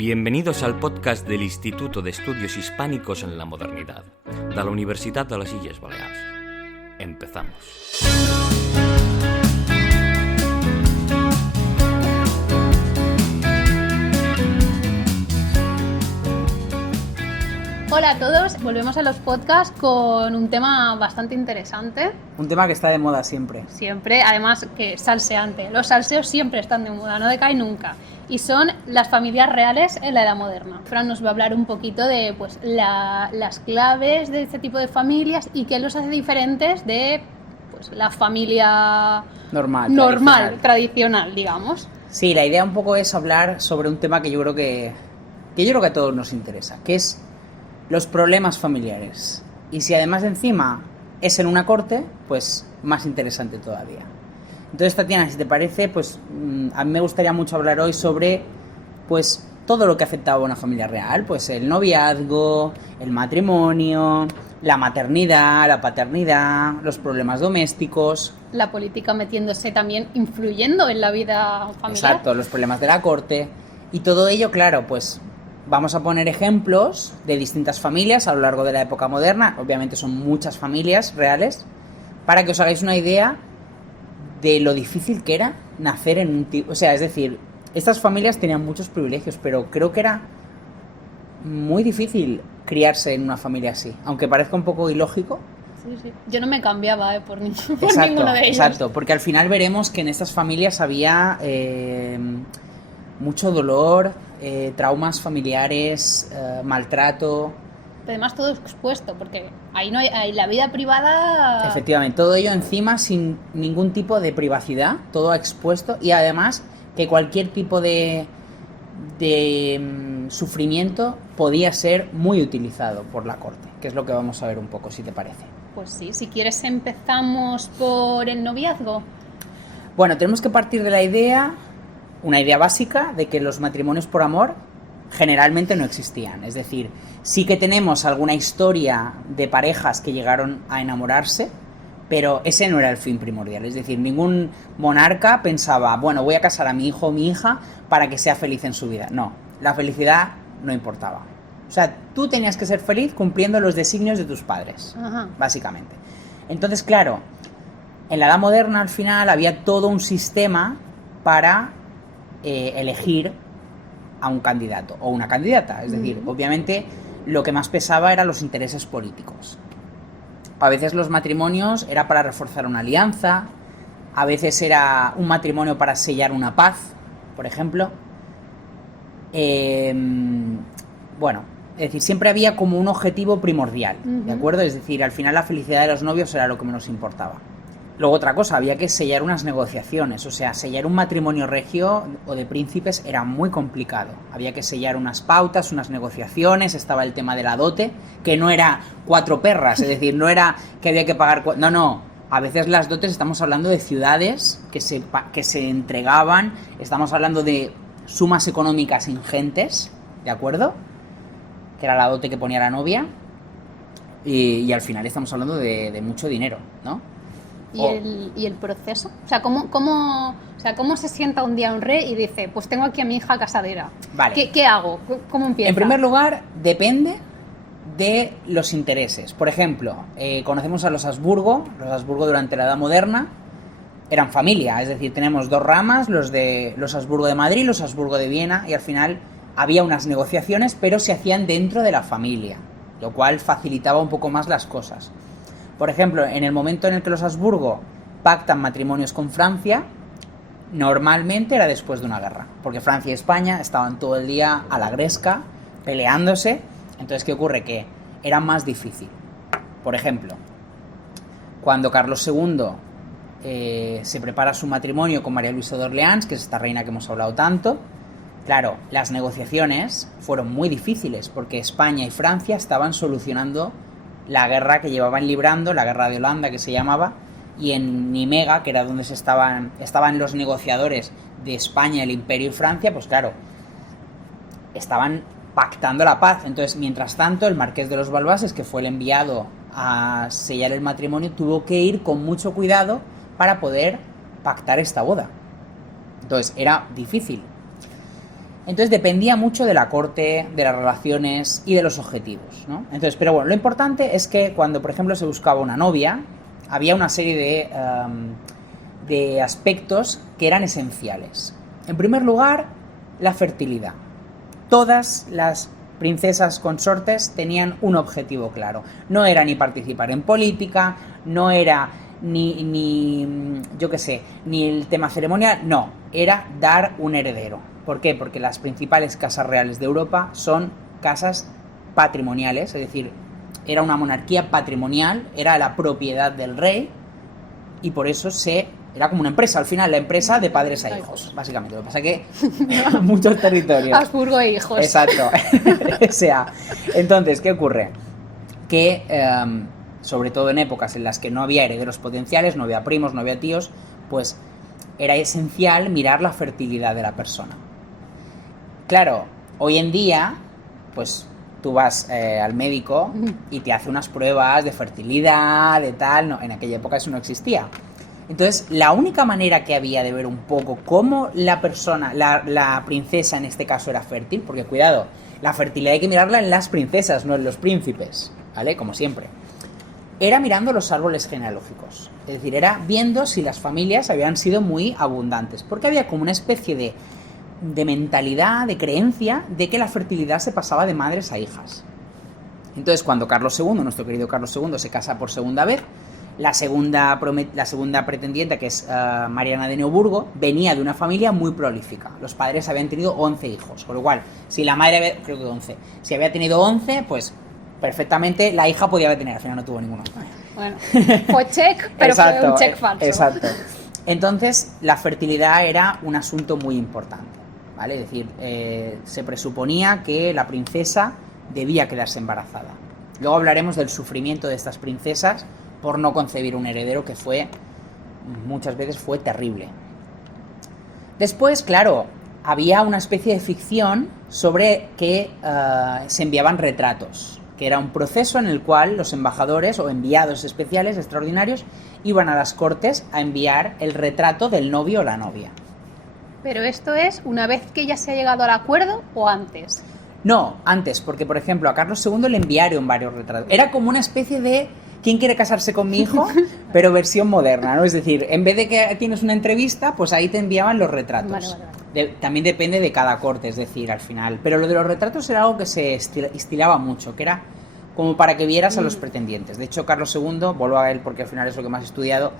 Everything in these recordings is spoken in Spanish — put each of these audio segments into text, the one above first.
Bienvenidos al podcast del Instituto de Estudios Hispànicos en la Modernidad, de la Universitat de les Illes Balears. Empezamos. Hola a todos, volvemos a los podcasts con un tema bastante interesante. Un tema que está de moda siempre. Siempre, además que salseante. Los salseos siempre están de moda, no decaen nunca. Y son las familias reales en la edad moderna. Fran nos va a hablar un poquito de las claves de este tipo de familias y qué los hace diferentes de la familia normal, tradicional, digamos. Sí, la idea un poco es hablar sobre un tema que yo creo que a todos nos interesa, que es los problemas familiares. Y si además de encima es en una corte, pues más interesante todavía. Entonces, Tatiana, si te parece, pues a mí me gustaría mucho hablar hoy sobre pues todo lo que afectaba a una familia real, pues el noviazgo, el matrimonio, la maternidad, la paternidad, los problemas domésticos. La política metiéndose también, influyendo en la vida familiar. Exacto, los problemas de la corte. Y todo ello, claro, pues vamos a poner ejemplos de distintas familias a lo largo de la época moderna. Obviamente son muchas familias reales, para que os hagáis una idea de lo difícil que era nacer en un tipo... O sea, es decir, estas familias tenían muchos privilegios, pero creo que era muy difícil criarse en una familia así, aunque parezca un poco ilógico. Sí. Yo no me cambiaba por ninguno de ellos. Exacto, porque al final veremos que en estas familias había mucho dolor, traumas familiares, maltrato. Además todo expuesto, porque ahí no hay la vida privada. Efectivamente, todo ello encima sin ningún tipo de privacidad, todo expuesto, y además que cualquier tipo de sufrimiento podía ser muy utilizado por la corte, que es lo que vamos a ver un poco, si te parece. Pues sí, si quieres empezamos por el noviazgo. Bueno, tenemos que partir de la idea, una idea básica, de que los matrimonios por amor generalmente no existían. Es decir, sí que tenemos alguna historia de parejas que llegaron a enamorarse, pero ese no era el fin primordial. Es decir, ningún monarca pensaba, bueno, voy a casar a mi hijo o mi hija para que sea feliz en su vida. No, la felicidad no importaba. O sea, tú tenías que ser feliz cumpliendo los designios de tus padres, básicamente. Entonces, claro, en la edad moderna al final había todo un sistema para elegir a un candidato o una candidata. Es decir, obviamente lo que más pesaba eran los intereses políticos. A veces los matrimonios era para reforzar una alianza, a veces era un matrimonio para sellar una paz, por ejemplo. Bueno, es decir, siempre había como un objetivo primordial, ¿de acuerdo? Es decir, al final la felicidad de los novios era lo que menos importaba. Luego otra cosa, había que sellar unas negociaciones, o sea, sellar un matrimonio regio o de príncipes era muy complicado. Había que sellar unas pautas, unas negociaciones, estaba el tema de la dote, que no era 4 perras, es decir, no era que había que pagar... No, a veces las dotes estamos hablando de ciudades que se entregaban, estamos hablando de sumas económicas ingentes, ¿de acuerdo? Que era la dote que ponía la novia, y al final estamos hablando de mucho dinero, ¿no? ¿Y el proceso? O sea, ¿cómo se sienta un día un rey y dice, pues tengo aquí a mi hija casadera? Vale. ¿Qué hago? ¿Cómo empieza? En primer lugar, depende de los intereses. Por ejemplo, conocemos a los Habsburgo. Los Habsburgo durante la Edad Moderna eran familia, es decir, tenemos 2 ramas, los Habsburgo de Madrid, los Habsburgo de Viena, y al final había unas negociaciones, pero se hacían dentro de la familia, lo cual facilitaba un poco más las cosas. Por ejemplo, en el momento en el que los Habsburgo pactan matrimonios con Francia, normalmente era después de una guerra, porque Francia y España estaban todo el día a la gresca, peleándose. Entonces, ¿qué ocurre? Que era más difícil. Por ejemplo, cuando Carlos II se prepara su matrimonio con María Luisa de Orleans, que es esta reina que hemos hablado tanto, claro, las negociaciones fueron muy difíciles, porque España y Francia estaban solucionando la guerra que llevaban librando, la guerra de Holanda que se llamaba, y en Nimega, que era donde estaban los negociadores de España, el Imperio y Francia, pues claro, estaban pactando la paz. Entonces, mientras tanto, el marqués de los Balbases, que fue el enviado a sellar el matrimonio, tuvo que ir con mucho cuidado para poder pactar esta boda. Entonces, era difícil. Entonces dependía mucho de la corte, de las relaciones y de los objetivos, ¿no? Entonces, pero bueno, lo importante es que cuando, por ejemplo, se buscaba una novia, había una serie de aspectos que eran esenciales. En primer lugar, la fertilidad. Todas las princesas consortes tenían un objetivo claro. No era ni participar en política, no era ni yo qué sé, ni el tema ceremonial, no, era dar un heredero. ¿Por qué? Porque las principales casas reales de Europa son casas patrimoniales, es decir, era una monarquía patrimonial, era la propiedad del rey y por eso era como una empresa, al final, la empresa de padres a hijos, básicamente. Lo que pasa es que muchos territorios. Habsburgo e hijos. Exacto. O sea, entonces, ¿qué ocurre? Que, sobre todo en épocas en las que no había herederos potenciales, no había primos, no había tíos, pues era esencial mirar la fertilidad de la persona. Claro, hoy en día, pues tú vas al médico y te hace unas pruebas de fertilidad, de tal, no, en aquella época eso no existía. Entonces, la única manera que había de ver un poco cómo la persona, la princesa en este caso era fértil, porque cuidado, la fertilidad hay que mirarla en las princesas, no en los príncipes, ¿vale? Como siempre. Era mirando los árboles genealógicos, es decir, era viendo si las familias habían sido muy abundantes, porque había como una especie de mentalidad, de creencia, de que la fertilidad se pasaba de madres a hijas. Entonces, cuando Carlos II, nuestro querido Carlos II, se casa por segunda vez, la segunda pretendiente, que es Mariana de Neuburgo, venía de una familia muy prolífica. Los padres habían tenido 11 hijos, con lo cual, si la madre había, creo que 11, si había tenido 11, pues perfectamente la hija podía tener, al final no tuvo ninguno. Bueno, fue check, pero exacto, fue un check falso. Exacto. Entonces, la fertilidad era un asunto muy importante, ¿vale? Es decir, se presuponía que la princesa debía quedarse embarazada. Luego hablaremos del sufrimiento de estas princesas por no concebir un heredero, que muchas veces fue terrible. Después, claro, había una especie de ficción sobre que se enviaban retratos, que era un proceso en el cual los embajadores o enviados especiales extraordinarios iban a las cortes a enviar el retrato del novio o la novia. Pero esto es una vez que ya se ha llegado al acuerdo o antes. No, antes, porque por ejemplo a Carlos II le enviaron varios retratos. Era como una especie de ¿quién quiere casarse con mi hijo? Pero versión moderna, ¿no? Es decir, en vez de que tienes una entrevista, pues ahí te enviaban los retratos. Vale. También depende de cada corte, es decir, al final. Pero lo de los retratos era algo que se estilaba mucho, que era como para que vieras a los pretendientes. De hecho, Carlos II, vuelvo a él porque al final es lo que más he estudiado,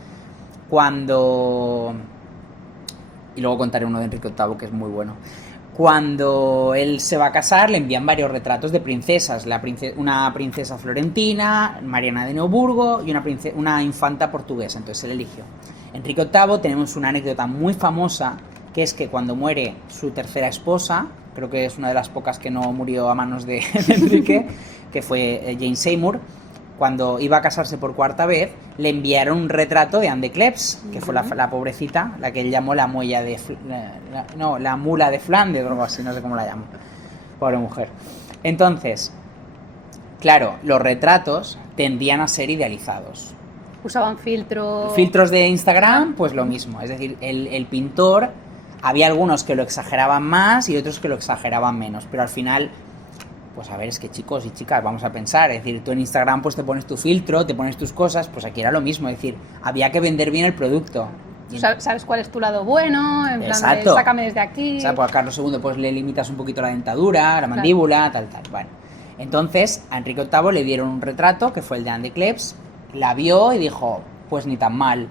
y luego contaré uno de Enrique VIII que es muy bueno. Cuando él se va a casar, le envían varios retratos de princesas. Una princesa florentina, Mariana de Neuburgo y una infanta portuguesa. Entonces él eligió. Enrique VIII, tenemos una anécdota muy famosa, que es que cuando muere su tercera esposa, creo que es una de las pocas que no murió a manos de Enrique, que fue Jane Seymour, cuando iba a casarse por cuarta vez, le enviaron un retrato de Anne de Cleves, que fue la pobrecita, la que él llamó la mula de Flandes o algo así, no sé cómo la llamo. Pobre mujer. Entonces, claro, los retratos tendían a ser idealizados. Usaban filtros. Filtros de Instagram, pues lo mismo. Es decir, el pintor, había algunos que lo exageraban más y otros que lo exageraban menos, pero al final, pues a ver, es que chicos y chicas, vamos a pensar, es decir, tú en Instagram pues te pones tu filtro, te pones tus cosas, pues aquí era lo mismo, es decir, había que vender bien el producto. ¿Sabes cuál es tu lado bueno? En plan exacto. De sácame desde aquí. O sea, pues a Carlos II pues le limitas un poquito la dentadura, la mandíbula, tal. Bueno, entonces a Enrique VIII le dieron un retrato, que fue el de Anne de Cleves, la vio y dijo, pues ni tan mal.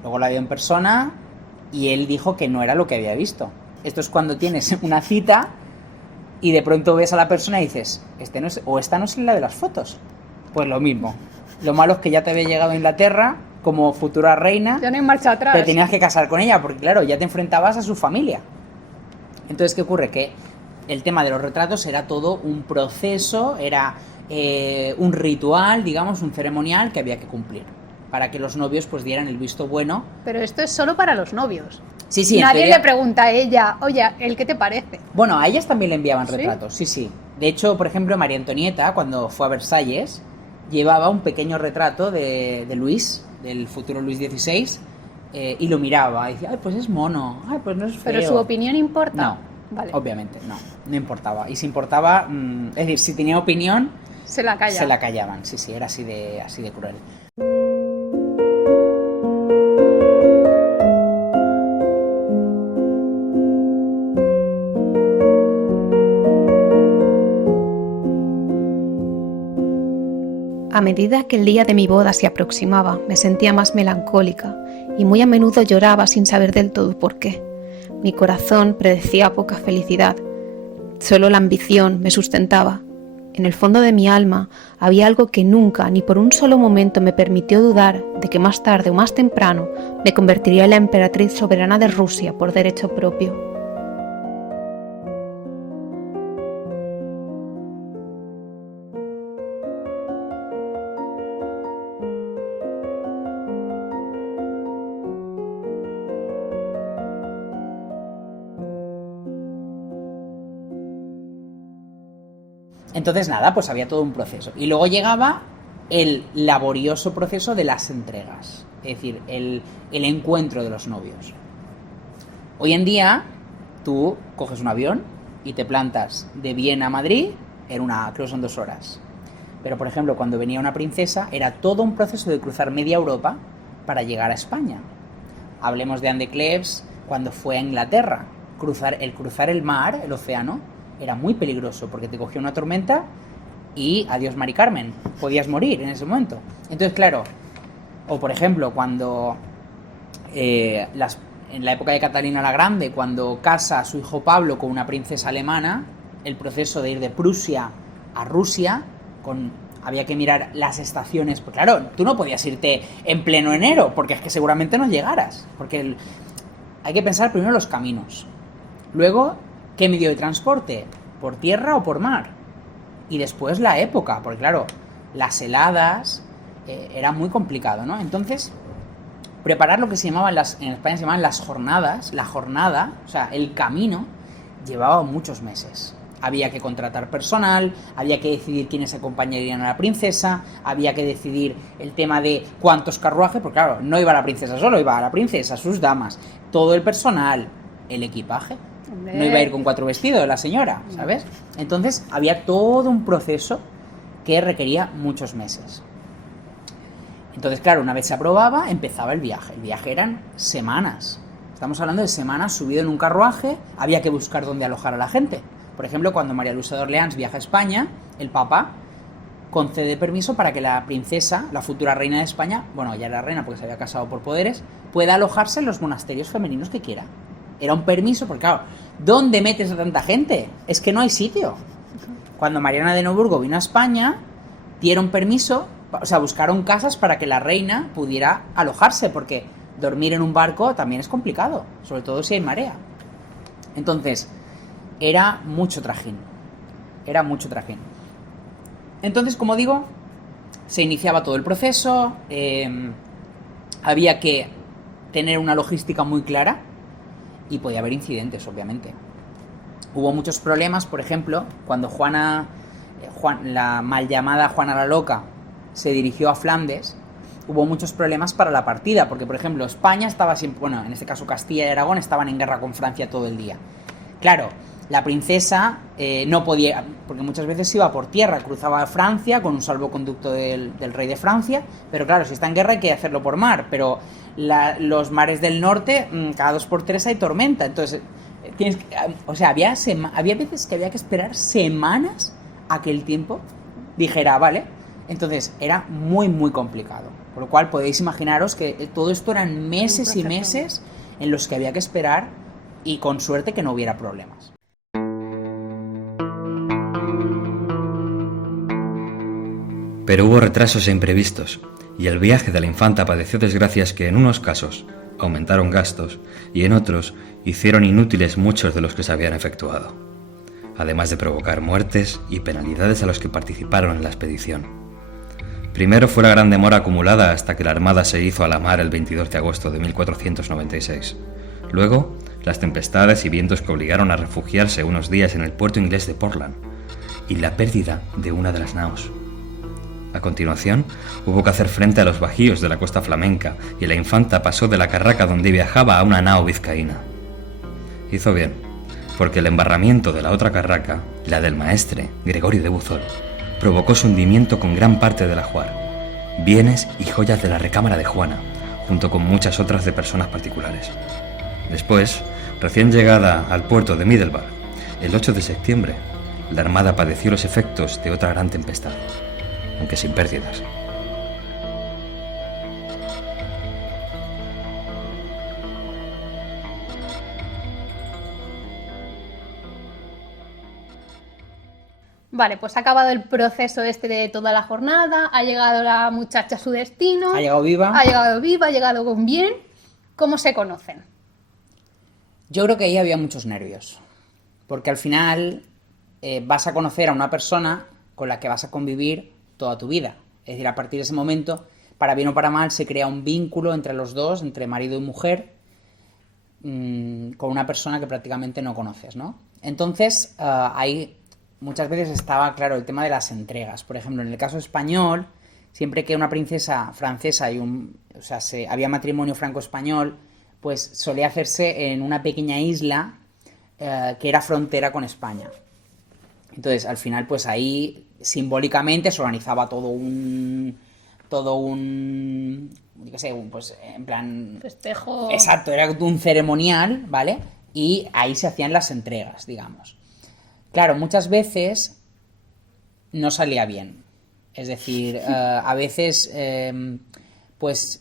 Luego la vio en persona y él dijo que no era lo que había visto. Esto es cuando tienes una cita y de pronto ves a la persona y dices, esta no es la de las fotos. Pues lo mismo. Lo malo es que ya te había llegado a Inglaterra como futura reina. Ya no hay marcha atrás. Te tenías que casar con ella, porque claro, ya te enfrentabas a su familia. Entonces, ¿qué ocurre? Que el tema de los retratos era todo un proceso, era un ritual, digamos, un ceremonial que había que cumplir, para que los novios pues dieran el visto bueno. Pero esto es solo para los novios. Sí, nadie le pregunta a ella, oye, ¿el qué te parece? Bueno, a ellas también le enviaban retratos, ¿Sí? Sí. De hecho, por ejemplo, María Antonieta, cuando fue a Versalles, llevaba un pequeño retrato de Luis, del futuro Luis XVI, y lo miraba, y decía, ay, pues es mono, ay, pues no es feo. ¿Pero su opinión importa? No. Vale. Obviamente, no importaba. Y si importaba, es decir, si tenía opinión, Se la calla. se la callaban. Sí, era así de cruel. A medida que el día de mi boda se aproximaba, me sentía más melancólica y muy a menudo lloraba sin saber del todo por qué. Mi corazón predecía poca felicidad. Solo la ambición me sustentaba. En el fondo de mi alma había algo que nunca, ni por un solo momento, me permitió dudar de que más tarde o más temprano me convertiría en la emperatriz soberana de Rusia por derecho propio. Entonces nada, pues había todo un proceso. Y luego llegaba el laborioso proceso de las entregas, es decir, el encuentro de los novios. Hoy en día, tú coges un avión y te plantas de Viena a Madrid creo que son 2 horas. Pero, por ejemplo, cuando venía una princesa, era todo un proceso de cruzar media Europa para llegar a España. Hablemos de Anne de Cleves cuando fue a Inglaterra. Cruzar el mar, el océano, era muy peligroso porque te cogía una tormenta y adiós Mari Carmen, podías morir en ese momento. Entonces, claro, o por ejemplo, cuando en la época de Catalina la Grande, cuando casa a su hijo Pablo con una princesa alemana, el proceso de ir de Prusia a Rusia, había que mirar las estaciones, pues claro, tú no podías irte en pleno enero, porque es que seguramente no llegaras, porque hay que pensar primero los caminos, luego ¿qué medio de transporte? ¿Por tierra o por mar? Y después la época, porque claro, las heladas, era muy complicado, ¿no? Entonces, preparar lo que se llamaban en España se llamaban las jornadas, la jornada, o sea, el camino, llevaba muchos meses. Había que contratar personal, había que decidir quiénes acompañarían a la princesa, había que decidir el tema de cuántos carruajes, porque claro, no iba la princesa solo, iba la princesa, sus damas, todo el personal, el equipaje. No iba a ir con 4 vestidos la señora, ¿sabes? Entonces había todo un proceso que requería muchos meses. Entonces, claro, una vez se aprobaba, empezaba el viaje. El viaje eran semanas. Estamos hablando de semanas subido en un carruaje, había que buscar dónde alojar a la gente. Por ejemplo, cuando María Luisa de Orleans viaja a España, el Papa concede permiso para que la princesa, la futura reina de España, bueno, ya era reina porque se había casado por poderes, pueda alojarse en los monasterios femeninos que quiera. Era un permiso, porque claro, ¿dónde metes a tanta gente? Es que no hay sitio. Cuando Mariana de Noburgo vino a España, dieron permiso, o sea, buscaron casas para que la reina pudiera alojarse, porque dormir en un barco también es complicado, sobre todo si hay marea. Entonces, era mucho trajín. Entonces, como digo, se iniciaba todo el proceso, había que tener una logística muy clara, y podía haber incidentes, obviamente. Hubo muchos problemas, por ejemplo, cuando la mal llamada Juana la Loca se dirigió a Flandes, hubo muchos problemas para la partida, porque, por ejemplo, España estaba siempre, bueno, en este caso Castilla y Aragón estaban en guerra con Francia todo el día. Claro, la princesa no podía, porque muchas veces iba por tierra, cruzaba Francia con un salvoconducto del rey de Francia, pero claro, si está en guerra hay que hacerlo por mar, pero los mares del norte, cada 2 por 3 hay tormenta, entonces había veces que había que esperar semanas a que el tiempo dijera, vale, entonces era muy muy complicado, por lo cual podéis imaginaros que todo esto eran meses y meses en los que había que esperar y con suerte que no hubiera problemas. Pero hubo retrasos e imprevistos, y el viaje de la infanta padeció desgracias que en unos casos aumentaron gastos y en otros hicieron inútiles muchos de los que se habían efectuado, además de provocar muertes y penalidades a los que participaron en la expedición. Primero fue la gran demora acumulada hasta que la armada se hizo a la mar el 22 de agosto de 1496. Luego, las tempestades y vientos que obligaron a refugiarse unos días en el puerto inglés de Portland, y la pérdida de una de las naos. A continuación, hubo que hacer frente a los bajíos de la costa flamenca y la infanta pasó de la carraca donde viajaba a una nao vizcaína. Hizo bien, porque el embarramiento de la otra carraca, la del maestre Gregorio de Buzol, provocó su hundimiento con gran parte del ajuar, bienes y joyas de la recámara de Juana, junto con muchas otras de personas particulares. Después, recién llegada al puerto de Middelburg, el 8 de septiembre, la armada padeció los efectos de otra gran tempestad, aunque sin pérdidas. Vale, pues ha acabado el proceso este de toda la jornada, ha llegado la muchacha a su destino. Ha llegado viva. Ha llegado con bien. ¿Cómo se conocen? Yo creo que ahí había muchos nervios, porque al final vas a conocer a una persona con la que vas a convivir toda tu vida. Es decir, a partir de ese momento, para bien o para mal, se crea un vínculo entre los dos, entre marido y mujer, con una persona que prácticamente no conoces, ¿no? Entonces, ahí muchas veces estaba, claro, el tema de las entregas. Por ejemplo, en el caso español, siempre que una princesa francesa había matrimonio franco-español, pues solía hacerse en una pequeña isla que era frontera con España. Entonces, al final, pues ahí simbólicamente se organizaba todo un yo qué sé, pues en plan festejo. Exacto, era un ceremonial, ¿vale? Y ahí se hacían las entregas, digamos. Claro, muchas veces no salía bien. Es decir, a veces, pues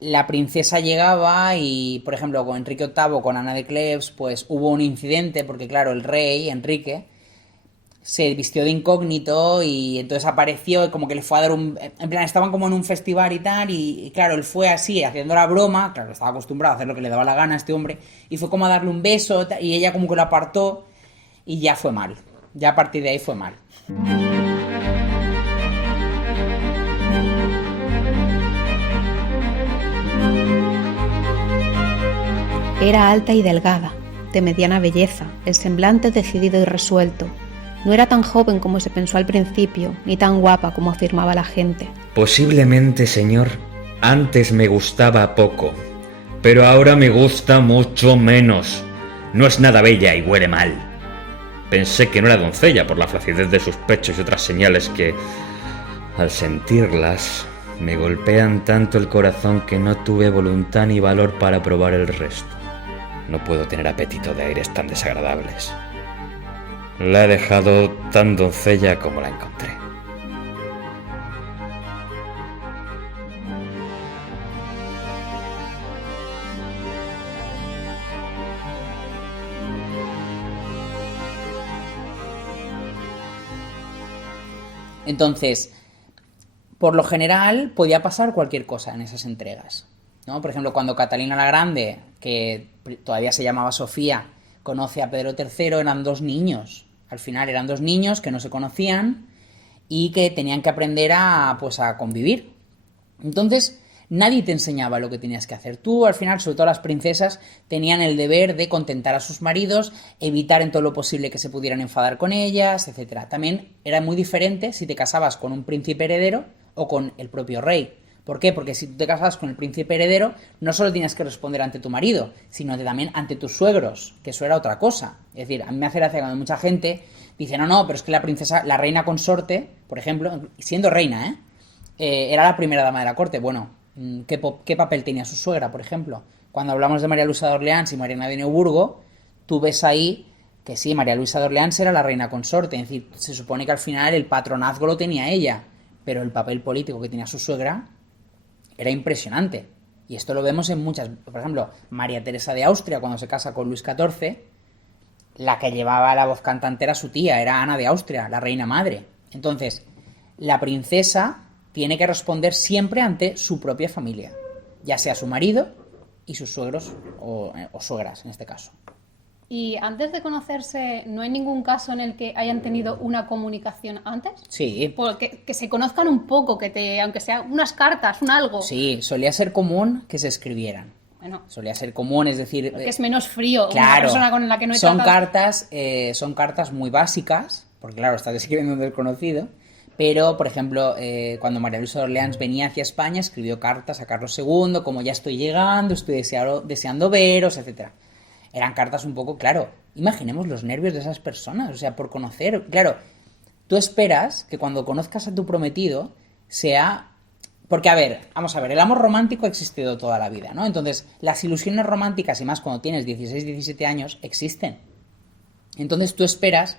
la princesa llegaba y, por ejemplo, con Enrique VIII, con Ana de Cleves, pues hubo un incidente porque, claro, el rey, Enrique, se vistió de incógnito y entonces apareció y como que le fue a dar un... En plan, estaban como en un festival y tal y claro, él fue así, haciendo la broma, claro, estaba acostumbrado a hacer lo que le daba la gana a este hombre, y fue como a darle un beso y ella como que lo apartó y ya fue mal. Ya a partir de ahí fue mal. Era alta y delgada, de mediana belleza, el semblante decidido y resuelto. No era tan joven como se pensó al principio, ni tan guapa como afirmaba la gente. Posiblemente, señor, antes me gustaba poco, pero ahora me gusta mucho menos. No es nada bella y huele mal. Pensé que no era doncella por la flacidez de sus pechos y otras señales que, al sentirlas, me golpean tanto el corazón que no tuve voluntad ni valor para probar el resto. No puedo tener apetito de aires tan desagradables. La he dejado tan doncella como la encontré. Entonces, por lo general, podía pasar cualquier cosa en esas entregas, ¿no? Por ejemplo, cuando Catalina la Grande, que todavía se llamaba Sofía, conoce a Pedro III, eran dos niños. Al final eran dos niños que no se conocían y que tenían que aprender a convivir. Entonces, nadie te enseñaba lo que tenías que hacer. Tú, al final, sobre todo las princesas, tenían el deber de contentar a sus maridos, evitar en todo lo posible que se pudieran enfadar con ellas, etc. También era muy diferente si te casabas con un príncipe heredero o con el propio rey. ¿Por qué? Porque si tú te casabas con el príncipe heredero, no solo tienes que responder ante tu marido, sino también ante tus suegros, que eso era otra cosa. Es decir, a mí me hace gracia cuando mucha gente dice, no, pero es que la princesa, la reina consorte, por ejemplo, siendo reina, era la primera dama de la corte. Bueno, ¿qué papel tenía su suegra, por ejemplo? Cuando hablamos de María Luisa de Orleans y Mariana de Neuburgo, tú ves ahí que sí, María Luisa de Orleans era la reina consorte. Es decir, se supone que al final el patronazgo lo tenía ella, pero el papel político que tenía su suegra era impresionante. Y esto lo vemos en muchas... Por ejemplo, María Teresa de Austria, cuando se casa con Luis XIV, la que llevaba la voz cantante era su tía, era Ana de Austria, la reina madre. Entonces, la princesa tiene que responder siempre ante su propia familia, ya sea su marido y sus suegros o suegras, en este caso. Y antes de conocerse, ¿no hay ningún caso en el que hayan tenido una comunicación antes? Sí. Que se conozcan un poco, aunque sea unas cartas, un algo. Sí, solía ser común que se escribieran. Bueno, solía ser común, es decir... porque es menos frío, claro, una persona con la que no he son tratado. Son cartas muy básicas, porque claro, estás escribiendo un desconocido, pero, por ejemplo, cuando María Luisa de Orleans venía hacia España, escribió cartas a Carlos II, como ya estoy llegando, estoy deseando veros, etcétera. eran cartas un poco, claro, imaginemos los nervios de esas personas, o sea, por conocer, claro, tú esperas que cuando conozcas a tu prometido sea... Porque, a ver, vamos a ver, el amor romántico ha existido toda la vida, ¿no? Entonces, las ilusiones románticas, y más cuando tienes 16, 17 años, existen. Entonces tú esperas,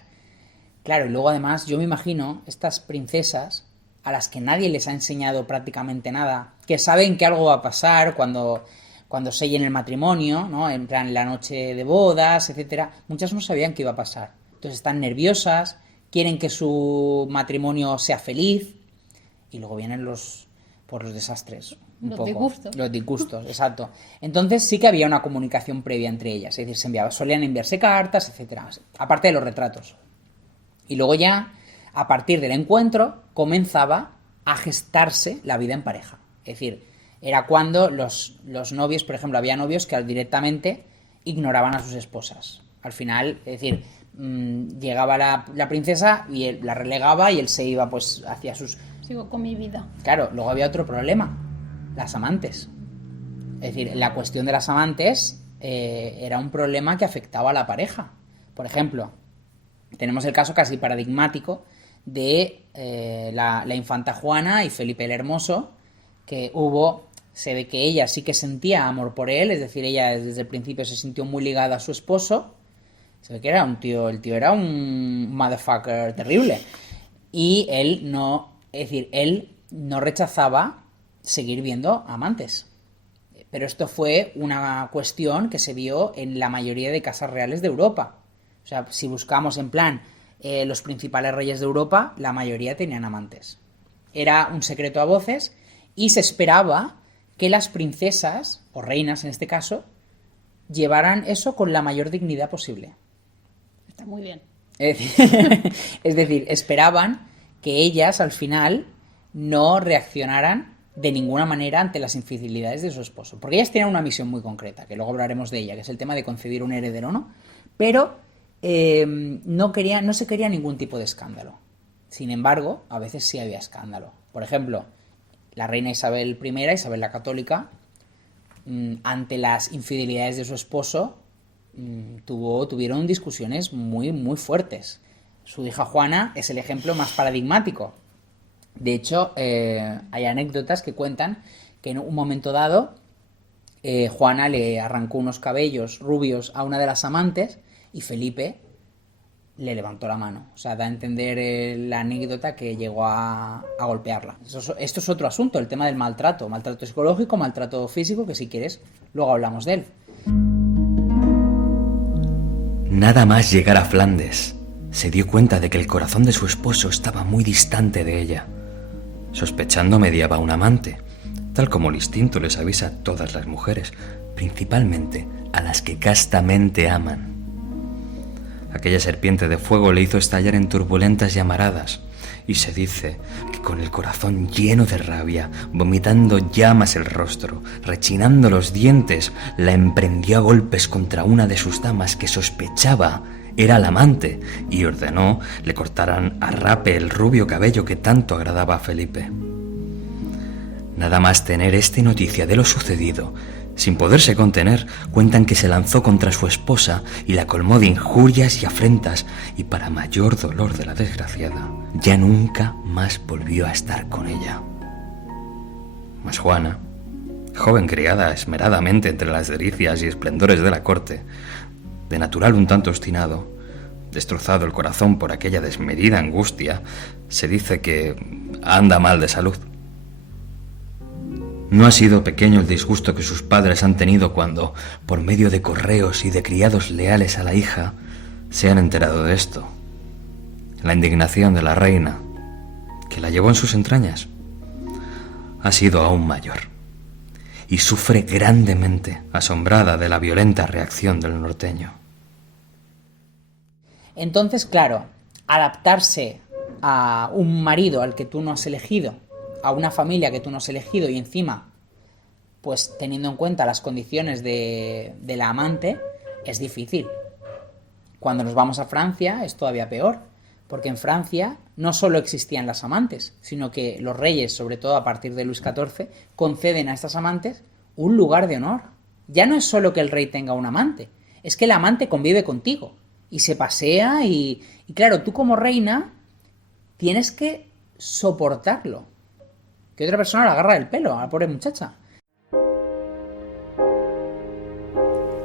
claro, y luego además yo me imagino estas princesas a las que nadie les ha enseñado prácticamente nada, que saben que algo va a pasar cuando sellen el matrimonio, ¿no? En plan, la noche de bodas, etcétera. Muchas no sabían qué iba a pasar. Entonces están nerviosas, quieren que su matrimonio sea feliz, y luego vienen los desastres. Los disgustos, exacto. Entonces sí que había una comunicación previa entre ellas, es decir, solían enviarse cartas, etcétera, aparte de los retratos. Y luego ya, a partir del encuentro, comenzaba a gestarse la vida en pareja. Es decir, era cuando los novios, por ejemplo, había novios que directamente ignoraban a sus esposas. Al final, es decir, llegaba la princesa y él la relegaba y él se iba pues hacia sus... Sigo con mi vida. Claro, luego había otro problema, las amantes. Es decir, la cuestión de las amantes era un problema que afectaba a la pareja. Por ejemplo, tenemos el caso casi paradigmático de la infanta Juana y Felipe el Hermoso, que se ve que ella sí que sentía amor por él, es decir, ella desde el principio se sintió muy ligada a su esposo, se ve que era el tío era un motherfucker terrible, y él no rechazaba seguir viendo amantes. Pero esto fue una cuestión que se vio en la mayoría de casas reales de Europa. O sea, si buscamos en plan los principales reyes de Europa, la mayoría tenían amantes. Era un secreto a voces y se esperaba que las princesas, o reinas en este caso, llevaran eso con la mayor dignidad posible. Está muy bien. Es decir, esperaban que ellas al final no reaccionaran de ninguna manera ante las infidelidades de su esposo. Porque ellas tenían una misión muy concreta, que luego hablaremos de ella, que es el tema de concebir un heredero, ¿no? Pero no se quería ningún tipo de escándalo. Sin embargo, a veces sí había escándalo. Por ejemplo, la reina Isabel I, Isabel la Católica, ante las infidelidades de su esposo, tuvieron discusiones muy, muy fuertes. Su hija Juana es el ejemplo más paradigmático. De hecho, hay anécdotas que cuentan que en un momento dado Juana le arrancó unos cabellos rubios a una de las amantes y Felipe le levantó la mano. O sea, da a entender la anécdota que llegó a golpearla. Esto es otro asunto, el tema del maltrato. Maltrato psicológico, maltrato físico, que si quieres, luego hablamos de él. Nada más llegar a Flandes, se dio cuenta de que el corazón de su esposo estaba muy distante de ella. Sospechando mediaba a un amante, tal como el instinto les avisa a todas las mujeres, principalmente a las que castamente aman. Aquella serpiente de fuego le hizo estallar en turbulentas llamaradas, y se dice que con el corazón lleno de rabia, vomitando llamas el rostro, rechinando los dientes, la emprendió a golpes contra una de sus damas que sospechaba era la amante, y ordenó le cortaran a rape el rubio cabello que tanto agradaba a Felipe. Nada más tener esta noticia de lo sucedido, sin poderse contener, cuentan que se lanzó contra su esposa y la colmó de injurias y afrentas, y para mayor dolor de la desgraciada, ya nunca más volvió a estar con ella. Mas Juana, joven criada esmeradamente entre las delicias y esplendores de la corte, de natural un tanto obstinado, destrozado el corazón por aquella desmedida angustia, se dice que anda mal de salud. No ha sido pequeño el disgusto que sus padres han tenido cuando, por medio de correos y de criados leales a la hija, se han enterado de esto. La indignación de la reina, que la llevó en sus entrañas, ha sido aún mayor, y sufre grandemente, asombrada de la violenta reacción del norteño. Entonces, claro, adaptarse a un marido al que tú no has elegido, a una familia que tú no has elegido y encima, pues teniendo en cuenta las condiciones de la amante, es difícil. Cuando nos vamos a Francia es todavía peor, porque en Francia no solo existían las amantes, sino que los reyes, sobre todo a partir de Luis XIV, conceden a estas amantes un lugar de honor. Ya no es solo que el rey tenga un amante, es que el amante convive contigo y se pasea y claro, tú como reina tienes que soportarlo. Que otra persona la agarra del pelo a la pobre muchacha.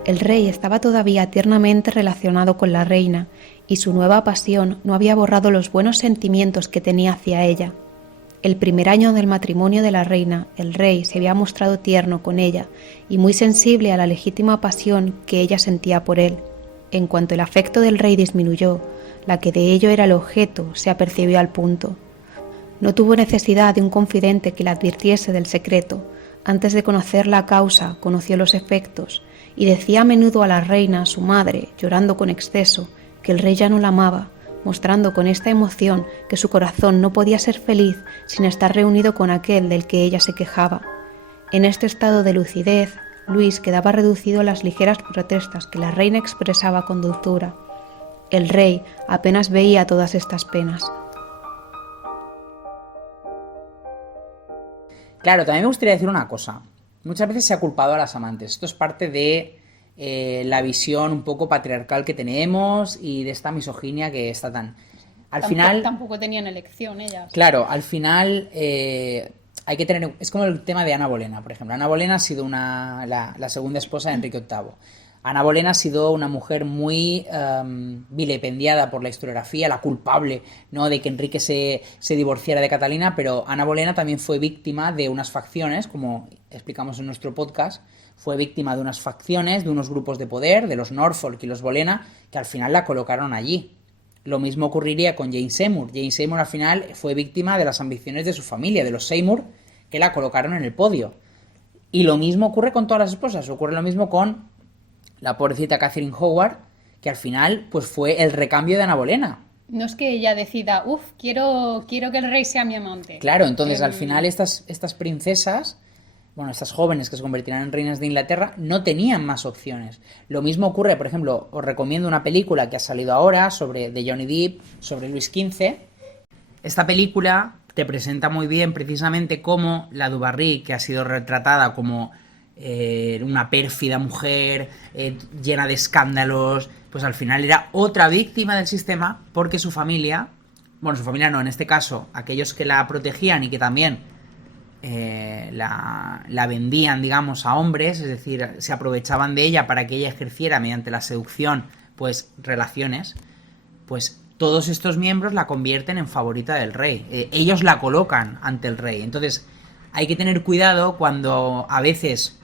El rey estaba todavía tiernamente relacionado con la reina y su nueva pasión no había borrado los buenos sentimientos que tenía hacia ella. El primer año del matrimonio de la reina, el rey se había mostrado tierno con ella y muy sensible a la legítima pasión que ella sentía por él. En cuanto el afecto del rey disminuyó, la que de ello era el objeto se apercibió al punto. No tuvo necesidad de un confidente que le advirtiese del secreto. Antes de conocer la causa, conoció los efectos, y decía a menudo a la reina, su madre, llorando con exceso, que el rey ya no la amaba, mostrando con esta emoción que su corazón no podía ser feliz sin estar reunido con aquel del que ella se quejaba. En este estado de lucidez, Luis quedaba reducido a las ligeras protestas que la reina expresaba con dulzura. El rey apenas veía todas estas penas. Claro, también me gustaría decir una cosa. Muchas veces se ha culpado a las amantes. Esto es parte de la visión un poco patriarcal que tenemos y de esta misoginia que está tan... Tampoco tenían elección ellas. Claro, al final hay que tener... Es como el tema de Ana Bolena, por ejemplo. Ana Bolena ha sido la segunda esposa de Enrique VIII. Ana Bolena ha sido una mujer muy vilipendiada por la historiografía, la culpable, ¿no?, de que Enrique se divorciara de Catalina, pero Ana Bolena también fue víctima de unas facciones, como explicamos en nuestro podcast, fue víctima de unas facciones, de unos grupos de poder, de los Norfolk y los Bolena, que al final la colocaron allí. Lo mismo ocurriría con Jane Seymour. Jane Seymour al final fue víctima de las ambiciones de su familia, de los Seymour, que la colocaron en el podio. Y lo mismo ocurre con todas las esposas, ocurre lo mismo con la pobrecita Catherine Howard, que al final pues fue el recambio de Ana Bolena. No es que ella decida, quiero que el rey sea mi amante. Claro, entonces al final estas princesas, bueno, estas jóvenes que se convertirán en reinas de Inglaterra, no tenían más opciones. Lo mismo ocurre, por ejemplo, os recomiendo una película que ha salido ahora de Johnny Depp, sobre Luis XV. Esta película te presenta muy bien precisamente cómo la du Barry, que ha sido retratada como una pérfida mujer llena de escándalos, pues al final era otra víctima del sistema, porque su familia no, en este caso aquellos que la protegían y que también la vendían, digamos, a hombres, es decir, se aprovechaban de ella para que ella ejerciera mediante la seducción pues relaciones, pues todos estos miembros la convierten en favorita del rey, ellos la colocan ante el rey. Entonces hay que tener cuidado cuando a veces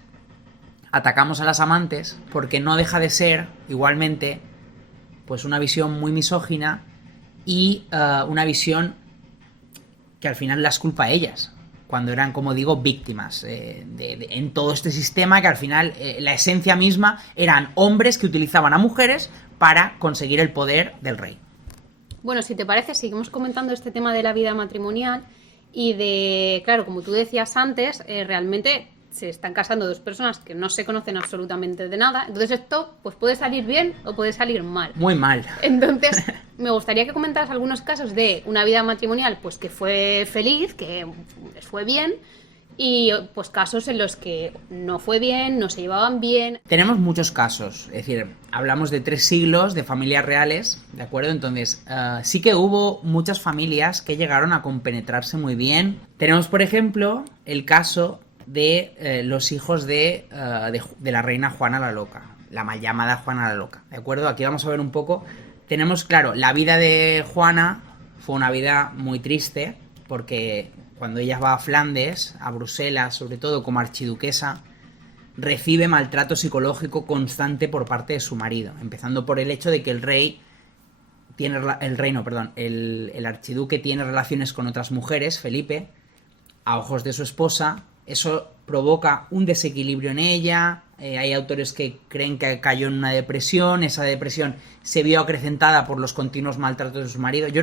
atacamos a las amantes, porque no deja de ser igualmente pues una visión muy misógina y una visión que al final las culpa a ellas, cuando eran, como digo, víctimas en todo este sistema, que al final la esencia misma eran hombres que utilizaban a mujeres para conseguir el poder del rey. Bueno, si te parece, seguimos comentando este tema de la vida matrimonial y de, claro, como tú decías antes, realmente se están casando dos personas que no se conocen absolutamente de nada. Entonces esto pues puede salir bien o puede salir mal. Muy mal. Entonces me gustaría que comentaras algunos casos de una vida matrimonial pues que fue feliz, que les fue bien, y pues casos en los que no fue bien, no se llevaban bien. Tenemos muchos casos, es decir, hablamos de 3 siglos de familias reales, ¿de acuerdo? Entonces sí que hubo muchas familias que llegaron a compenetrarse muy bien. Tenemos, por ejemplo, el caso de los hijos de la reina Juana la Loca, la mal llamada Juana la Loca, ¿de acuerdo? Aquí vamos a ver un poco. Tenemos, claro, la vida de Juana fue una vida muy triste, porque cuando ella va a Flandes, a Bruselas, sobre todo como archiduquesa, recibe maltrato psicológico constante por parte de su marido, empezando por el hecho de que el archiduque tiene relaciones con otras mujeres, Felipe, a ojos de su esposa. Eso provoca un desequilibrio en ella. Hay autores que creen que cayó en una depresión. Esa depresión se vio acrecentada por los continuos maltratos de su marido. Yo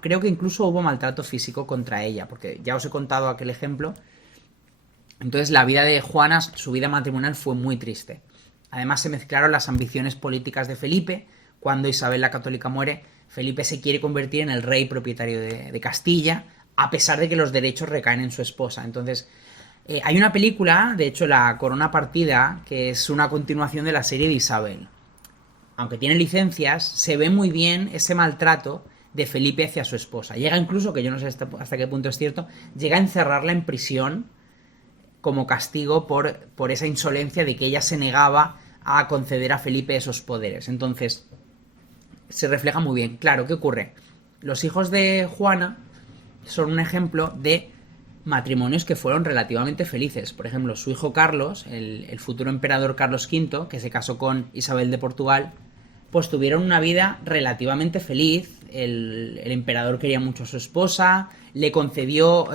creo que incluso hubo maltrato físico contra ella, porque ya os he contado aquel ejemplo. Entonces la vida de Juana, su vida matrimonial, fue muy triste. Además se mezclaron las ambiciones políticas de Felipe. Cuando Isabel la Católica muere, Felipe se quiere convertir en el rey propietario de Castilla, a pesar de que los derechos recaen en su esposa. Entonces hay una película, de hecho, La Corona Partida, que es una continuación de la serie de Isabel. aunque tiene licencias, se ve muy bien ese maltrato de Felipe hacia su esposa. Llega incluso, que yo no sé hasta qué punto es cierto, llega a encerrarla en prisión como castigo por esa insolencia de que ella se negaba a conceder a Felipe esos poderes. Entonces, se refleja muy bien. Claro, ¿qué ocurre? Los hijos de Juana son un ejemplo de matrimonios que fueron relativamente felices. Por ejemplo, su hijo Carlos, el futuro emperador Carlos V, que se casó con Isabel de Portugal, pues tuvieron una vida relativamente feliz. El emperador quería mucho a su esposa, le concedió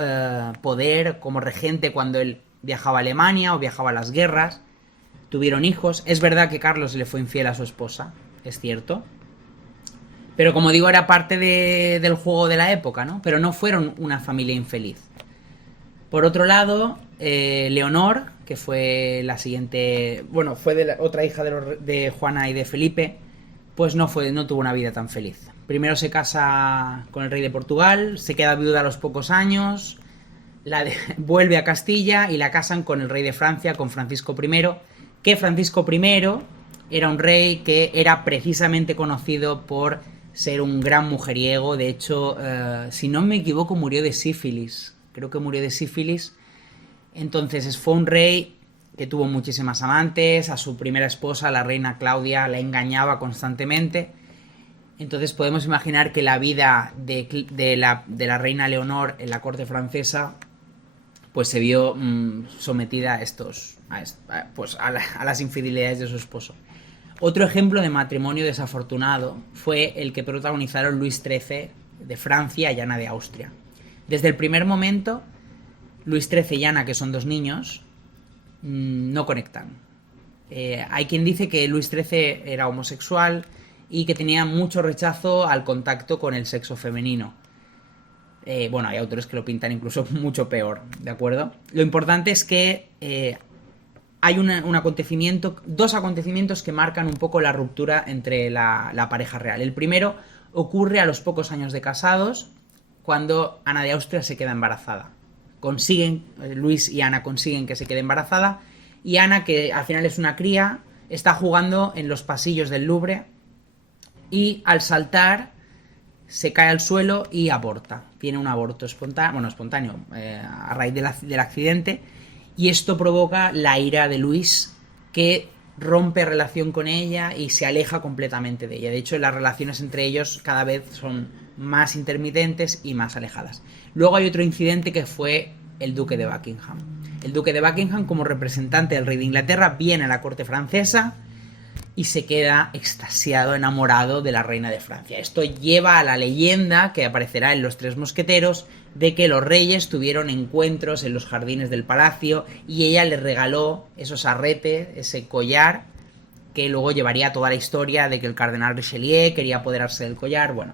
poder como regente cuando él viajaba a Alemania o viajaba a las guerras. Tuvieron hijos. Es verdad que Carlos le fue infiel a su esposa, es cierto. Pero como digo, era parte del juego de la época, ¿no? Pero no fueron una familia infeliz. Por otro lado, Leonor, que fue la siguiente... Bueno, fue de otra hija de Juana y de Felipe, pues no tuvo una vida tan feliz. Primero se casa con el rey de Portugal, se queda viuda a los pocos años, vuelve a Castilla y la casan con el rey de Francia, con Francisco I, que Francisco I era un rey que era precisamente conocido por ser un gran mujeriego. De hecho, si no me equivoco, murió de sífilis. Creo que murió de sífilis. Entonces fue un rey que tuvo muchísimas amantes. A su primera esposa, la reina Claudia, la engañaba constantemente. Entonces podemos imaginar que la vida de la reina Leonor en la corte francesa pues se vio sometida a las infidelidades de su esposo. Otro ejemplo de matrimonio desafortunado fue el que protagonizaron Luis XIII de Francia y Ana de Austria. Desde el primer momento, Luis XIII y Ana, que son dos niños, no conectan. Hay quien dice que Luis XIII era homosexual y que tenía mucho rechazo al contacto con el sexo femenino. Bueno, hay autores que lo pintan incluso mucho peor, ¿de acuerdo? Lo importante es que hay dos acontecimientos que marcan un poco la ruptura entre la pareja real. El primero ocurre a los pocos años de casados, cuando Ana de Austria se queda embarazada. Luis y Ana consiguen que se quede embarazada, y Ana, que al final es una cría, está jugando en los pasillos del Louvre y al saltar se cae al suelo y aborta. Tiene un aborto espontáneo a raíz del accidente, y esto provoca la ira de Luis, que rompe relación con ella y se aleja completamente de ella. De hecho, las relaciones entre ellos cada vez son más intermitentes y más alejadas. Luego hay otro incidente que fue el duque de Buckingham. El duque de Buckingham, como representante del rey de Inglaterra, viene a la corte francesa y se queda extasiado, enamorado de la reina de Francia. Esto lleva a la leyenda que aparecerá en Los Tres Mosqueteros de que los reyes tuvieron encuentros en los jardines del palacio y ella le regaló esos arretes, ese collar, que luego llevaría toda la historia de que el cardenal Richelieu quería apoderarse del collar. Bueno,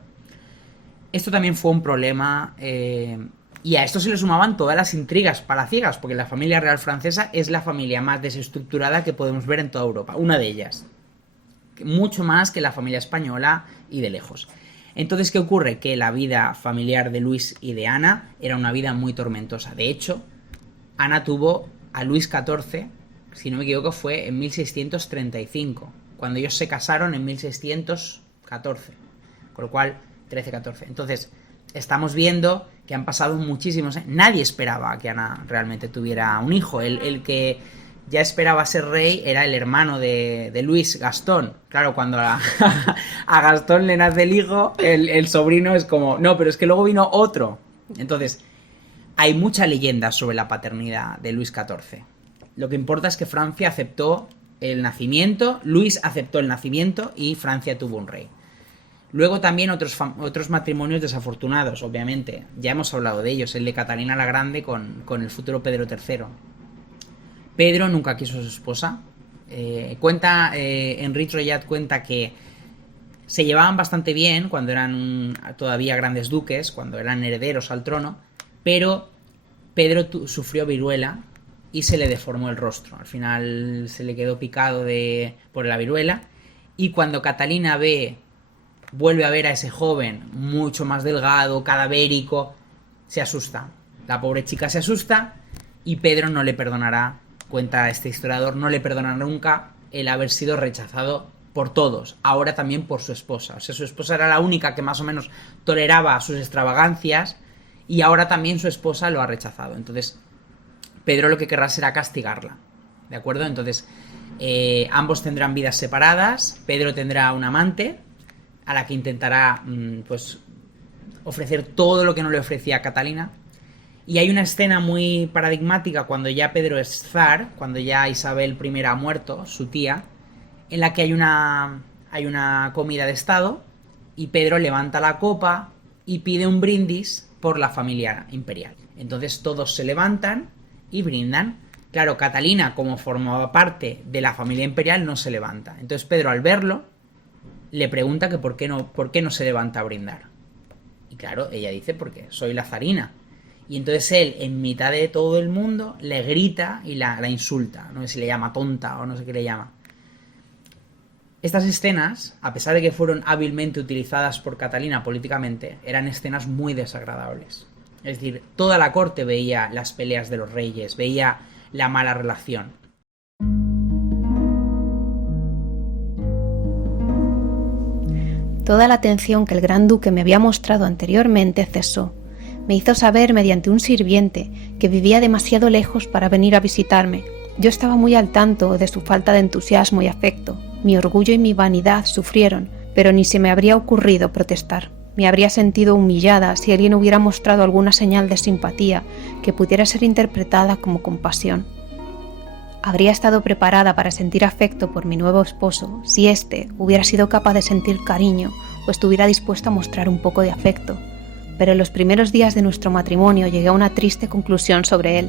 esto también fue un problema, y a esto se le sumaban todas las intrigas palaciegas, porque la familia real francesa es la familia más desestructurada que podemos ver en toda Europa, una de ellas, mucho más que la familia española y de lejos. Entonces, ¿qué ocurre? Que la vida familiar de Luis y de Ana era una vida muy tormentosa. De hecho, Ana tuvo a Luis XIV, si no me equivoco, fue en 1635, cuando ellos se casaron en 1614, con lo cual 13-14. Entonces, estamos viendo que han pasado muchísimos años. Nadie esperaba que Ana realmente tuviera un hijo. El que ya esperaba ser rey era el hermano de Luis, Gastón. Claro, cuando a Gastón le nace el hijo, el sobrino es como, no, pero es que luego vino otro. Entonces, hay mucha leyenda sobre la paternidad de Luis XIV. Lo que importa es que Francia aceptó el nacimiento, Luis aceptó el nacimiento y Francia tuvo un rey. Luego también otros matrimonios desafortunados, obviamente. Ya hemos hablado de ellos, el de Catalina la Grande con el futuro Pedro III. Pedro nunca quiso a su esposa. Henri Troyat cuenta que se llevaban bastante bien cuando eran todavía grandes duques, cuando eran herederos al trono, pero Pedro sufrió viruela y se le deformó el rostro. Al final se le quedó picado por la viruela, y cuando Catalina vuelve a ver a ese joven mucho más delgado, cadavérico, se asusta. La pobre chica se asusta y Pedro no le perdonará, cuenta este historiador, no le perdonará nunca el haber sido rechazado por todos, ahora también por su esposa. O sea, su esposa era la única que más o menos toleraba sus extravagancias y ahora también su esposa lo ha rechazado. Entonces, Pedro lo que querrá será castigarla, ¿de acuerdo? Entonces, ambos tendrán vidas separadas. Pedro tendrá un amante a la que intentará, pues, ofrecer todo lo que no le ofrecía a Catalina. Y hay una escena muy paradigmática cuando ya Pedro es zar, cuando ya Isabel I ha muerto, su tía, en la que hay una comida de estado y Pedro levanta la copa y pide un brindis por la familia imperial. Entonces todos se levantan y brindan. Claro, Catalina, como formaba parte de la familia imperial, no se levanta. Entonces Pedro, al verlo, le pregunta que por qué no se levanta a brindar. Y claro, ella dice, porque soy la zarina. Y entonces él, en mitad de todo el mundo, le grita y la insulta. No sé si le llama tonta o no sé qué le llama. Estas escenas, a pesar de que fueron hábilmente utilizadas por Catalina políticamente, eran escenas muy desagradables. Es decir, toda la corte veía las peleas de los reyes, veía la mala relación. Toda la atención que el gran duque me había mostrado anteriormente cesó. Me hizo saber mediante un sirviente que vivía demasiado lejos para venir a visitarme. Yo estaba muy al tanto de su falta de entusiasmo y afecto. Mi orgullo y mi vanidad sufrieron, pero ni se me habría ocurrido protestar. Me habría sentido humillada si alguien hubiera mostrado alguna señal de simpatía que pudiera ser interpretada como compasión. Habría estado preparada para sentir afecto por mi nuevo esposo si éste hubiera sido capaz de sentir cariño o estuviera dispuesto a mostrar un poco de afecto. Pero en los primeros días de nuestro matrimonio llegué a una triste conclusión sobre él.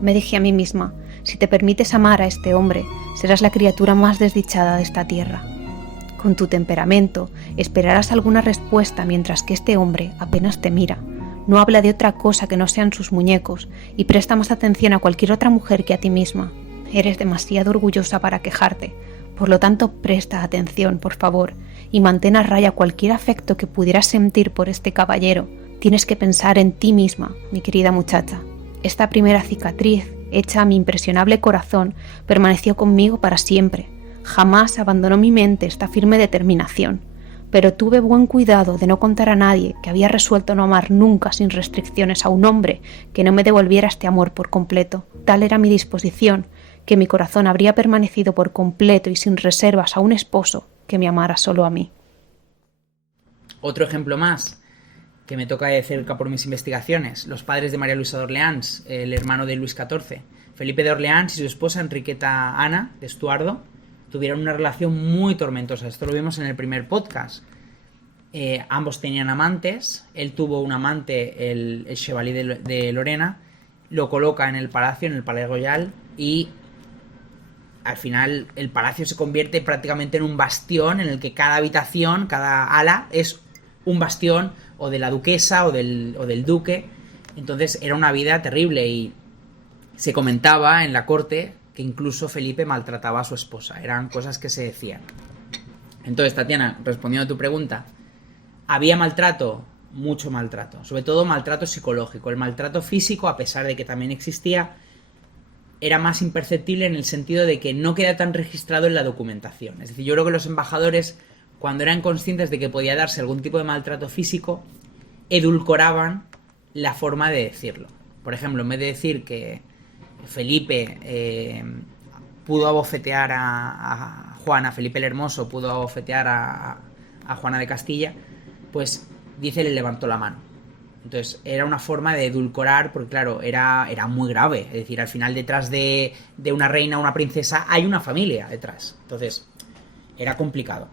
Me dije a mí misma, si te permites amar a este hombre, serás la criatura más desdichada de esta tierra. Con tu temperamento, esperarás alguna respuesta mientras que este hombre apenas te mira. No habla de otra cosa que no sean sus muñecos y presta más atención a cualquier otra mujer que a ti misma. Eres demasiado orgullosa para quejarte. Por lo tanto, presta atención, por favor, y mantén a raya cualquier afecto que pudieras sentir por este caballero. Tienes que pensar en ti misma, mi querida muchacha. Esta primera cicatriz, hecha a mi impresionable corazón, permaneció conmigo para siempre. Jamás abandonó mi mente esta firme determinación, pero tuve buen cuidado de no contar a nadie que había resuelto no amar nunca sin restricciones a un hombre que no me devolviera este amor por completo. Tal era mi disposición, que mi corazón habría permanecido por completo y sin reservas a un esposo que me amara solo a mí. Otro ejemplo más que me toca de cerca por mis investigaciones: los padres de María Luisa de Orleans, el hermano de Luis XIV. Felipe de Orleans y su esposa Enriqueta Ana de Estuardo tuvieron una relación muy tormentosa. Esto lo vimos en el primer podcast. Ambos tenían amantes. Él tuvo un amante, el Chevalier de Lorena, lo coloca en el palacio, en el Palais Royal, y al final el palacio se convierte prácticamente en un bastión en el que cada habitación, cada ala es un bastión o de la duquesa o del duque. Entonces era una vida terrible y se comentaba en la corte que incluso Felipe maltrataba a su esposa. Eran cosas que se decían. Entonces, Tatiana, respondiendo a tu pregunta, ¿había maltrato? Mucho maltrato. Sobre todo maltrato psicológico. El maltrato físico, a pesar de que también existía, era más imperceptible en el sentido de que no queda tan registrado en la documentación. Es decir, yo creo que los embajadores, cuando eran conscientes de que podía darse algún tipo de maltrato físico, edulcoraban la forma de decirlo. Por ejemplo, en vez de decir que Felipe pudo abofetear a Juana, Felipe el Hermoso pudo abofetear a Juana de Castilla, pues dice le levantó la mano. Entonces era una forma de edulcorar, porque claro, era muy grave. Es decir, al final detrás de una reina o una princesa hay una familia detrás. Entonces era complicado.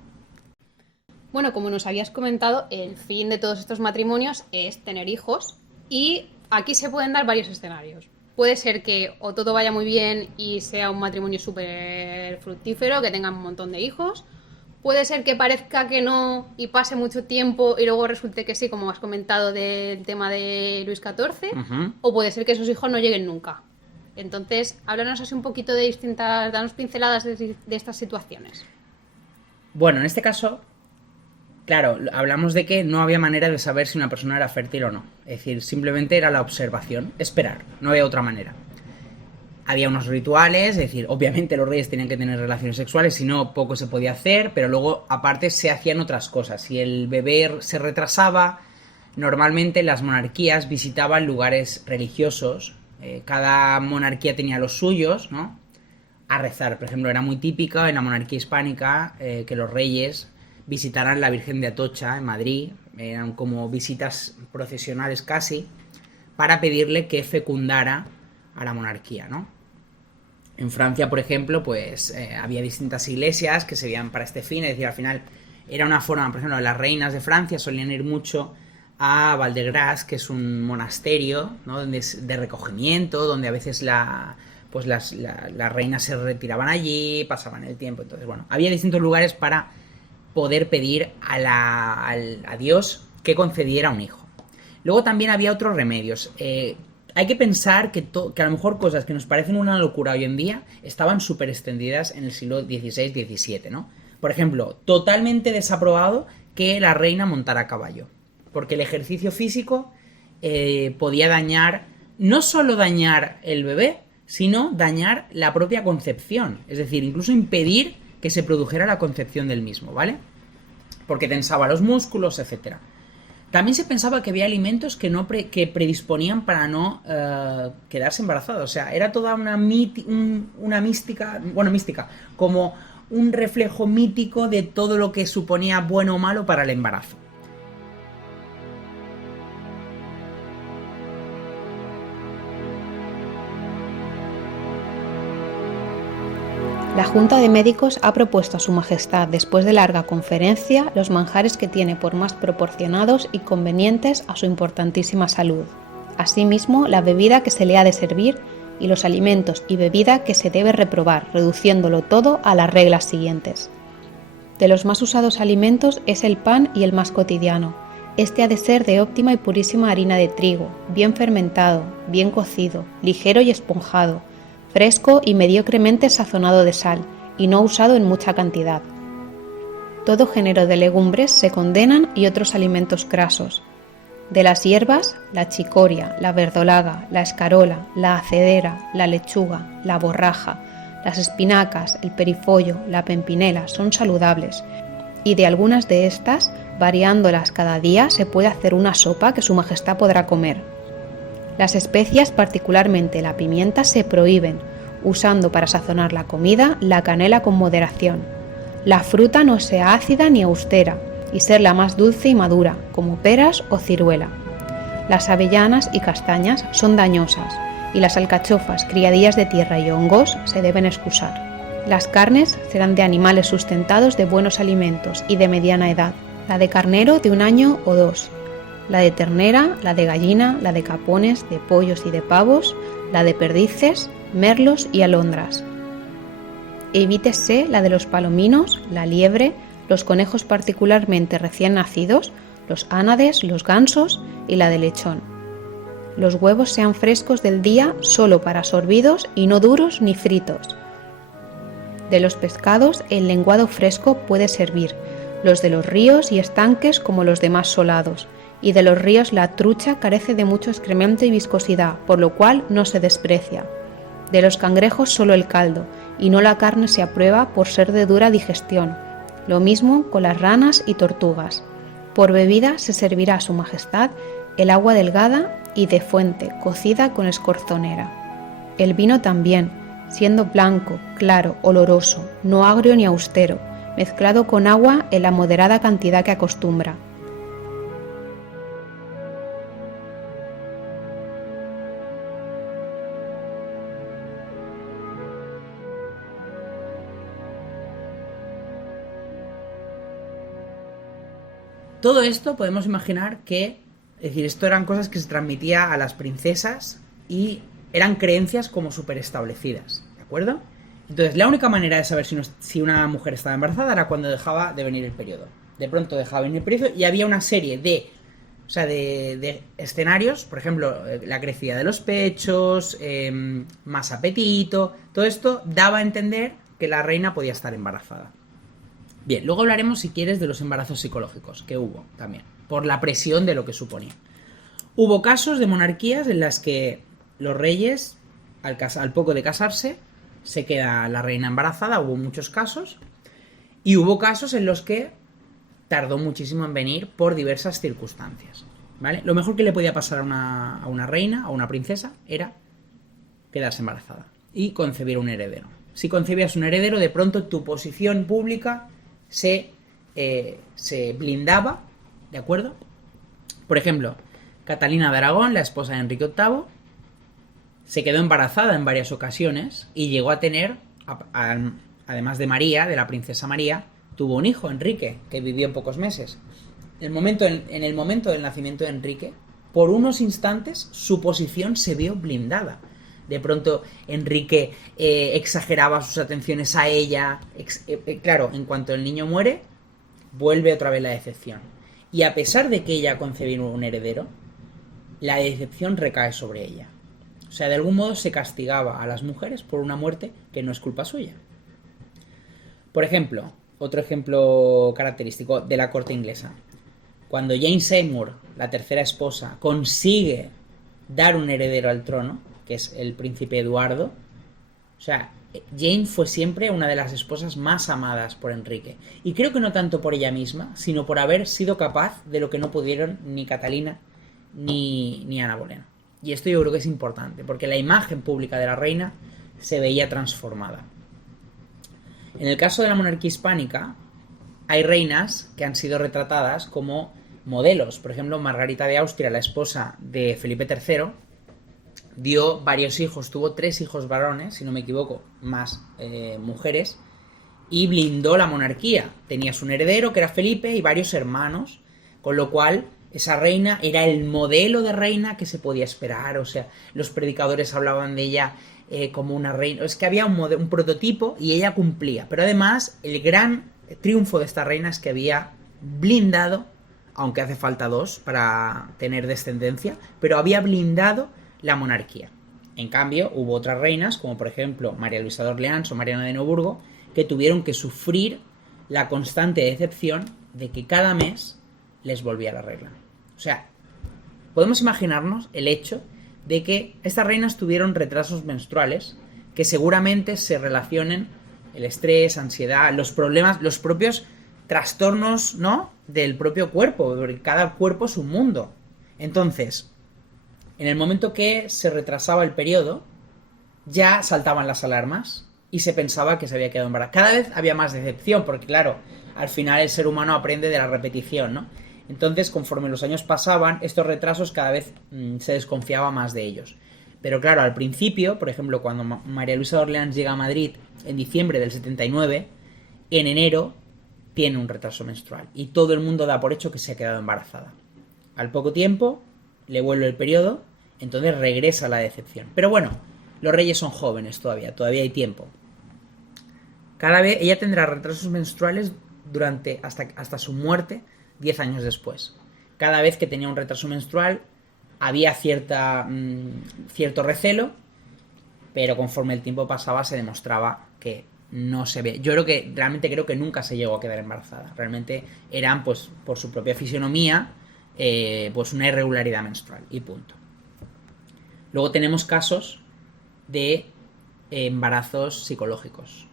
Bueno, como nos habías comentado, el fin de todos estos matrimonios es tener hijos, y aquí se pueden dar varios escenarios. Puede ser que o todo vaya muy bien y sea un matrimonio súper fructífero, que tengan un montón de hijos. Puede ser que parezca que no y pase mucho tiempo y luego resulte que sí, como has comentado del tema de Luis XIV. Uh-huh. O puede ser que esos hijos no lleguen nunca. Entonces, háblanos así un poquito de distintas, danos pinceladas de estas situaciones. Bueno, en este caso, claro, hablamos de que no había manera de saber si una persona era fértil o no. Es decir, simplemente era la observación, esperar, no había otra manera. Había unos rituales, es decir, obviamente los reyes tenían que tener relaciones sexuales, si no, poco se podía hacer, pero luego, aparte, se hacían otras cosas. Si el bebé se retrasaba, normalmente las monarquías visitaban lugares religiosos, cada monarquía tenía los suyos, ¿no? A rezar. Por ejemplo, era muy típico en la monarquía hispánica que los reyes visitaran la Virgen de Atocha en Madrid, eran como visitas procesionales casi, para pedirle que fecundara a la monarquía, ¿no? En Francia, por ejemplo, pues había distintas iglesias que se veían para este fin, es decir, al final era una forma, por ejemplo, las reinas de Francia solían ir mucho a Val-de-Grâce, que es un monasterio, ¿no? Donde de recogimiento, donde a veces las reinas se retiraban allí, pasaban el tiempo, entonces, bueno, había distintos lugares para poder pedir a Dios que concediera un hijo. Luego también había otros remedios. Hay que pensar que a lo mejor cosas que nos parecen una locura hoy en día estaban súper extendidas en el siglo XVI-XVII, ¿no? Por ejemplo, totalmente desaprobado que la reina montara a caballo, porque el ejercicio físico podía dañar, no solo dañar el bebé, sino dañar la propia concepción, es decir, incluso impedir que se produjera la concepción del mismo, ¿vale? Porque tensaba los músculos, etc. También se pensaba que había alimentos que predisponían para no quedarse embarazada. O sea, era toda una mística, como un reflejo mítico de todo lo que suponía bueno o malo para el embarazo. La Junta de Médicos ha propuesto a Su Majestad, después de larga conferencia, los manjares que tiene por más proporcionados y convenientes a su importantísima salud. Asimismo, la bebida que se le ha de servir y los alimentos y bebida que se debe reprobar, reduciéndolo todo a las reglas siguientes. De los más usados alimentos es el pan y el más cotidiano. Este ha de ser de óptima y purísima harina de trigo, bien fermentado, bien cocido, ligero y esponjado, fresco y mediocremente sazonado de sal, y no usado en mucha cantidad. Todo género de legumbres se condenan y otros alimentos grasos. De las hierbas, la chicoria, la verdolaga, la escarola, la acedera, la lechuga, la borraja, las espinacas, el perifollo, la pempinela son saludables, y de algunas de estas, variándolas cada día, se puede hacer una sopa que Su Majestad podrá comer. Las especias, particularmente la pimienta, se prohíben, usando para sazonar la comida la canela con moderación. La fruta no sea ácida ni austera, y ser la más dulce y madura, como peras o ciruela. Las avellanas y castañas son dañosas, y las alcachofas, criadillas de tierra y hongos se deben excusar. Las carnes serán de animales sustentados de buenos alimentos y de mediana edad, la de carnero de 1 año o 2, la de ternera, la de gallina, la de capones, de pollos y de pavos, la de perdices, merlos y alondras. Evítese la de los palominos, la liebre, los conejos particularmente recién nacidos, los ánades, los gansos y la de lechón. Los huevos sean frescos del día solo para sorbidos y no duros ni fritos. De los pescados, el lenguado fresco puede servir, los de los ríos y estanques como los demás solados, y de los ríos la trucha carece de mucho excremento y viscosidad, por lo cual no se desprecia. De los cangrejos solo el caldo, y no la carne se aprueba por ser de dura digestión. Lo mismo con las ranas y tortugas. Por bebida se servirá a Su Majestad el agua delgada y de fuente, cocida con escorzonera. El vino también, siendo blanco, claro, oloroso, no agrio ni austero, mezclado con agua en la moderada cantidad que acostumbra. Todo esto podemos imaginar que, es decir, esto eran cosas que se transmitía a las princesas y eran creencias como súper establecidas, ¿de acuerdo? Entonces, la única manera de saber si una mujer estaba embarazada era cuando dejaba de venir el periodo. De pronto dejaba de venir el periodo y había una serie de escenarios, por ejemplo, la crecida de los pechos, más apetito, todo esto daba a entender que la reina podía estar embarazada. Bien, luego hablaremos, si quieres, de los embarazos psicológicos, que hubo también, por la presión de lo que suponía. Hubo casos de monarquías en las que los reyes al poco de casarse, se queda la reina embarazada. Hubo muchos casos, y hubo casos en los que tardó muchísimo en venir por diversas circunstancias, ¿vale? Lo mejor que le podía pasar a una reina, a una princesa, era quedarse embarazada y concebir un heredero. Si concebías un heredero, de pronto tu posición pública se blindaba, ¿de acuerdo? Por ejemplo, Catalina de Aragón, la esposa de Enrique VIII, se quedó embarazada en varias ocasiones y llegó a tener, además de María, de la princesa María, tuvo un hijo, Enrique, que vivió pocos meses. En el momento del nacimiento de Enrique, por unos instantes, su posición se vio blindada. De pronto, Enrique exageraba sus atenciones a ella. Claro, en cuanto el niño muere, vuelve otra vez la decepción. Y a pesar de que ella concebió un heredero, la decepción recae sobre ella. O sea, de algún modo se castigaba a las mujeres por una muerte que no es culpa suya. Por ejemplo, otro ejemplo característico de la corte inglesa. Cuando Jane Seymour, la tercera esposa, consigue dar un heredero al trono, que es el príncipe Eduardo, o sea, Jane fue siempre una de las esposas más amadas por Enrique. Y creo que no tanto por ella misma, sino por haber sido capaz de lo que no pudieron ni Catalina ni Ana Bolena. Y esto yo creo que es importante, porque la imagen pública de la reina se veía transformada. En el caso de la monarquía hispánica, hay reinas que han sido retratadas como modelos. Por ejemplo, Margarita de Austria, la esposa de Felipe III, dio varios hijos, tuvo 3 hijos varones, si no me equivoco, más mujeres, y blindó la monarquía. Tenías un heredero, que era Felipe, y varios hermanos, con lo cual esa reina era el modelo de reina que se podía esperar. O sea, los predicadores hablaban de ella como una reina. Es que había un prototipo y ella cumplía. Pero además, el gran triunfo de esta reina es que había blindado, aunque hace falta 2 para tener descendencia, pero había blindado la monarquía. En cambio, hubo otras reinas, como por ejemplo María Luisa de Orleans o Mariana de Neuburgo, que tuvieron que sufrir la constante decepción de que cada mes les volvía la regla. O sea, podemos imaginarnos el hecho de que estas reinas tuvieron retrasos menstruales que seguramente se relacionen el estrés, ansiedad, los problemas, los propios trastornos, ¿no?, del propio cuerpo, porque cada cuerpo es un mundo. Entonces, en el momento que se retrasaba el periodo, ya saltaban las alarmas y se pensaba que se había quedado embarazada. Cada vez había más decepción, porque claro, al final el ser humano aprende de la repetición, ¿no? Entonces, conforme los años pasaban, estos retrasos cada vez se desconfiaba más de ellos. Pero claro, al principio, por ejemplo, cuando María Luisa de Orleans llega a Madrid en diciembre del 79, en enero tiene un retraso menstrual y todo el mundo da por hecho que se ha quedado embarazada. Al poco tiempo le vuelve el periodo, entonces regresa la decepción. Pero bueno, los reyes son jóvenes todavía hay tiempo. Cada vez ella tendrá retrasos menstruales hasta su muerte 10 años después. Cada vez que tenía un retraso menstrual había cierto recelo, pero conforme el tiempo pasaba se demostraba que no se ve. Yo realmente creo que nunca se llegó a quedar embarazada. Realmente eran, pues, por su propia fisionomía, pues una irregularidad menstrual y punto. Luego tenemos casos de embarazos psicológicos.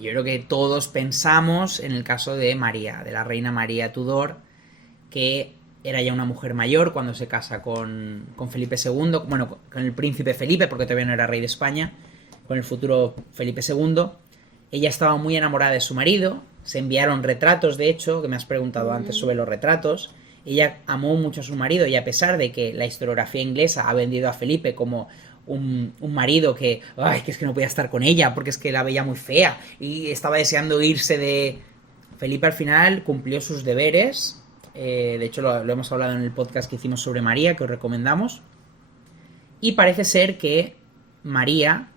Yo creo que todos pensamos en el caso de María, de la reina María Tudor, que era ya una mujer mayor cuando se casa con Felipe II, bueno, con el príncipe Felipe, porque todavía no era rey de España, con el futuro Felipe II. Ella estaba muy enamorada de su marido, se enviaron retratos, de hecho, que me has preguntado antes sobre los retratos. Ella amó mucho a su marido y a pesar de que la historiografía inglesa ha vendido a Felipe como un marido que es que no podía estar con ella porque es que la veía muy fea y estaba deseando irse de... Felipe al final cumplió sus deberes. De hecho lo hemos hablado en el podcast que hicimos sobre María, que os recomendamos. Y parece ser que María,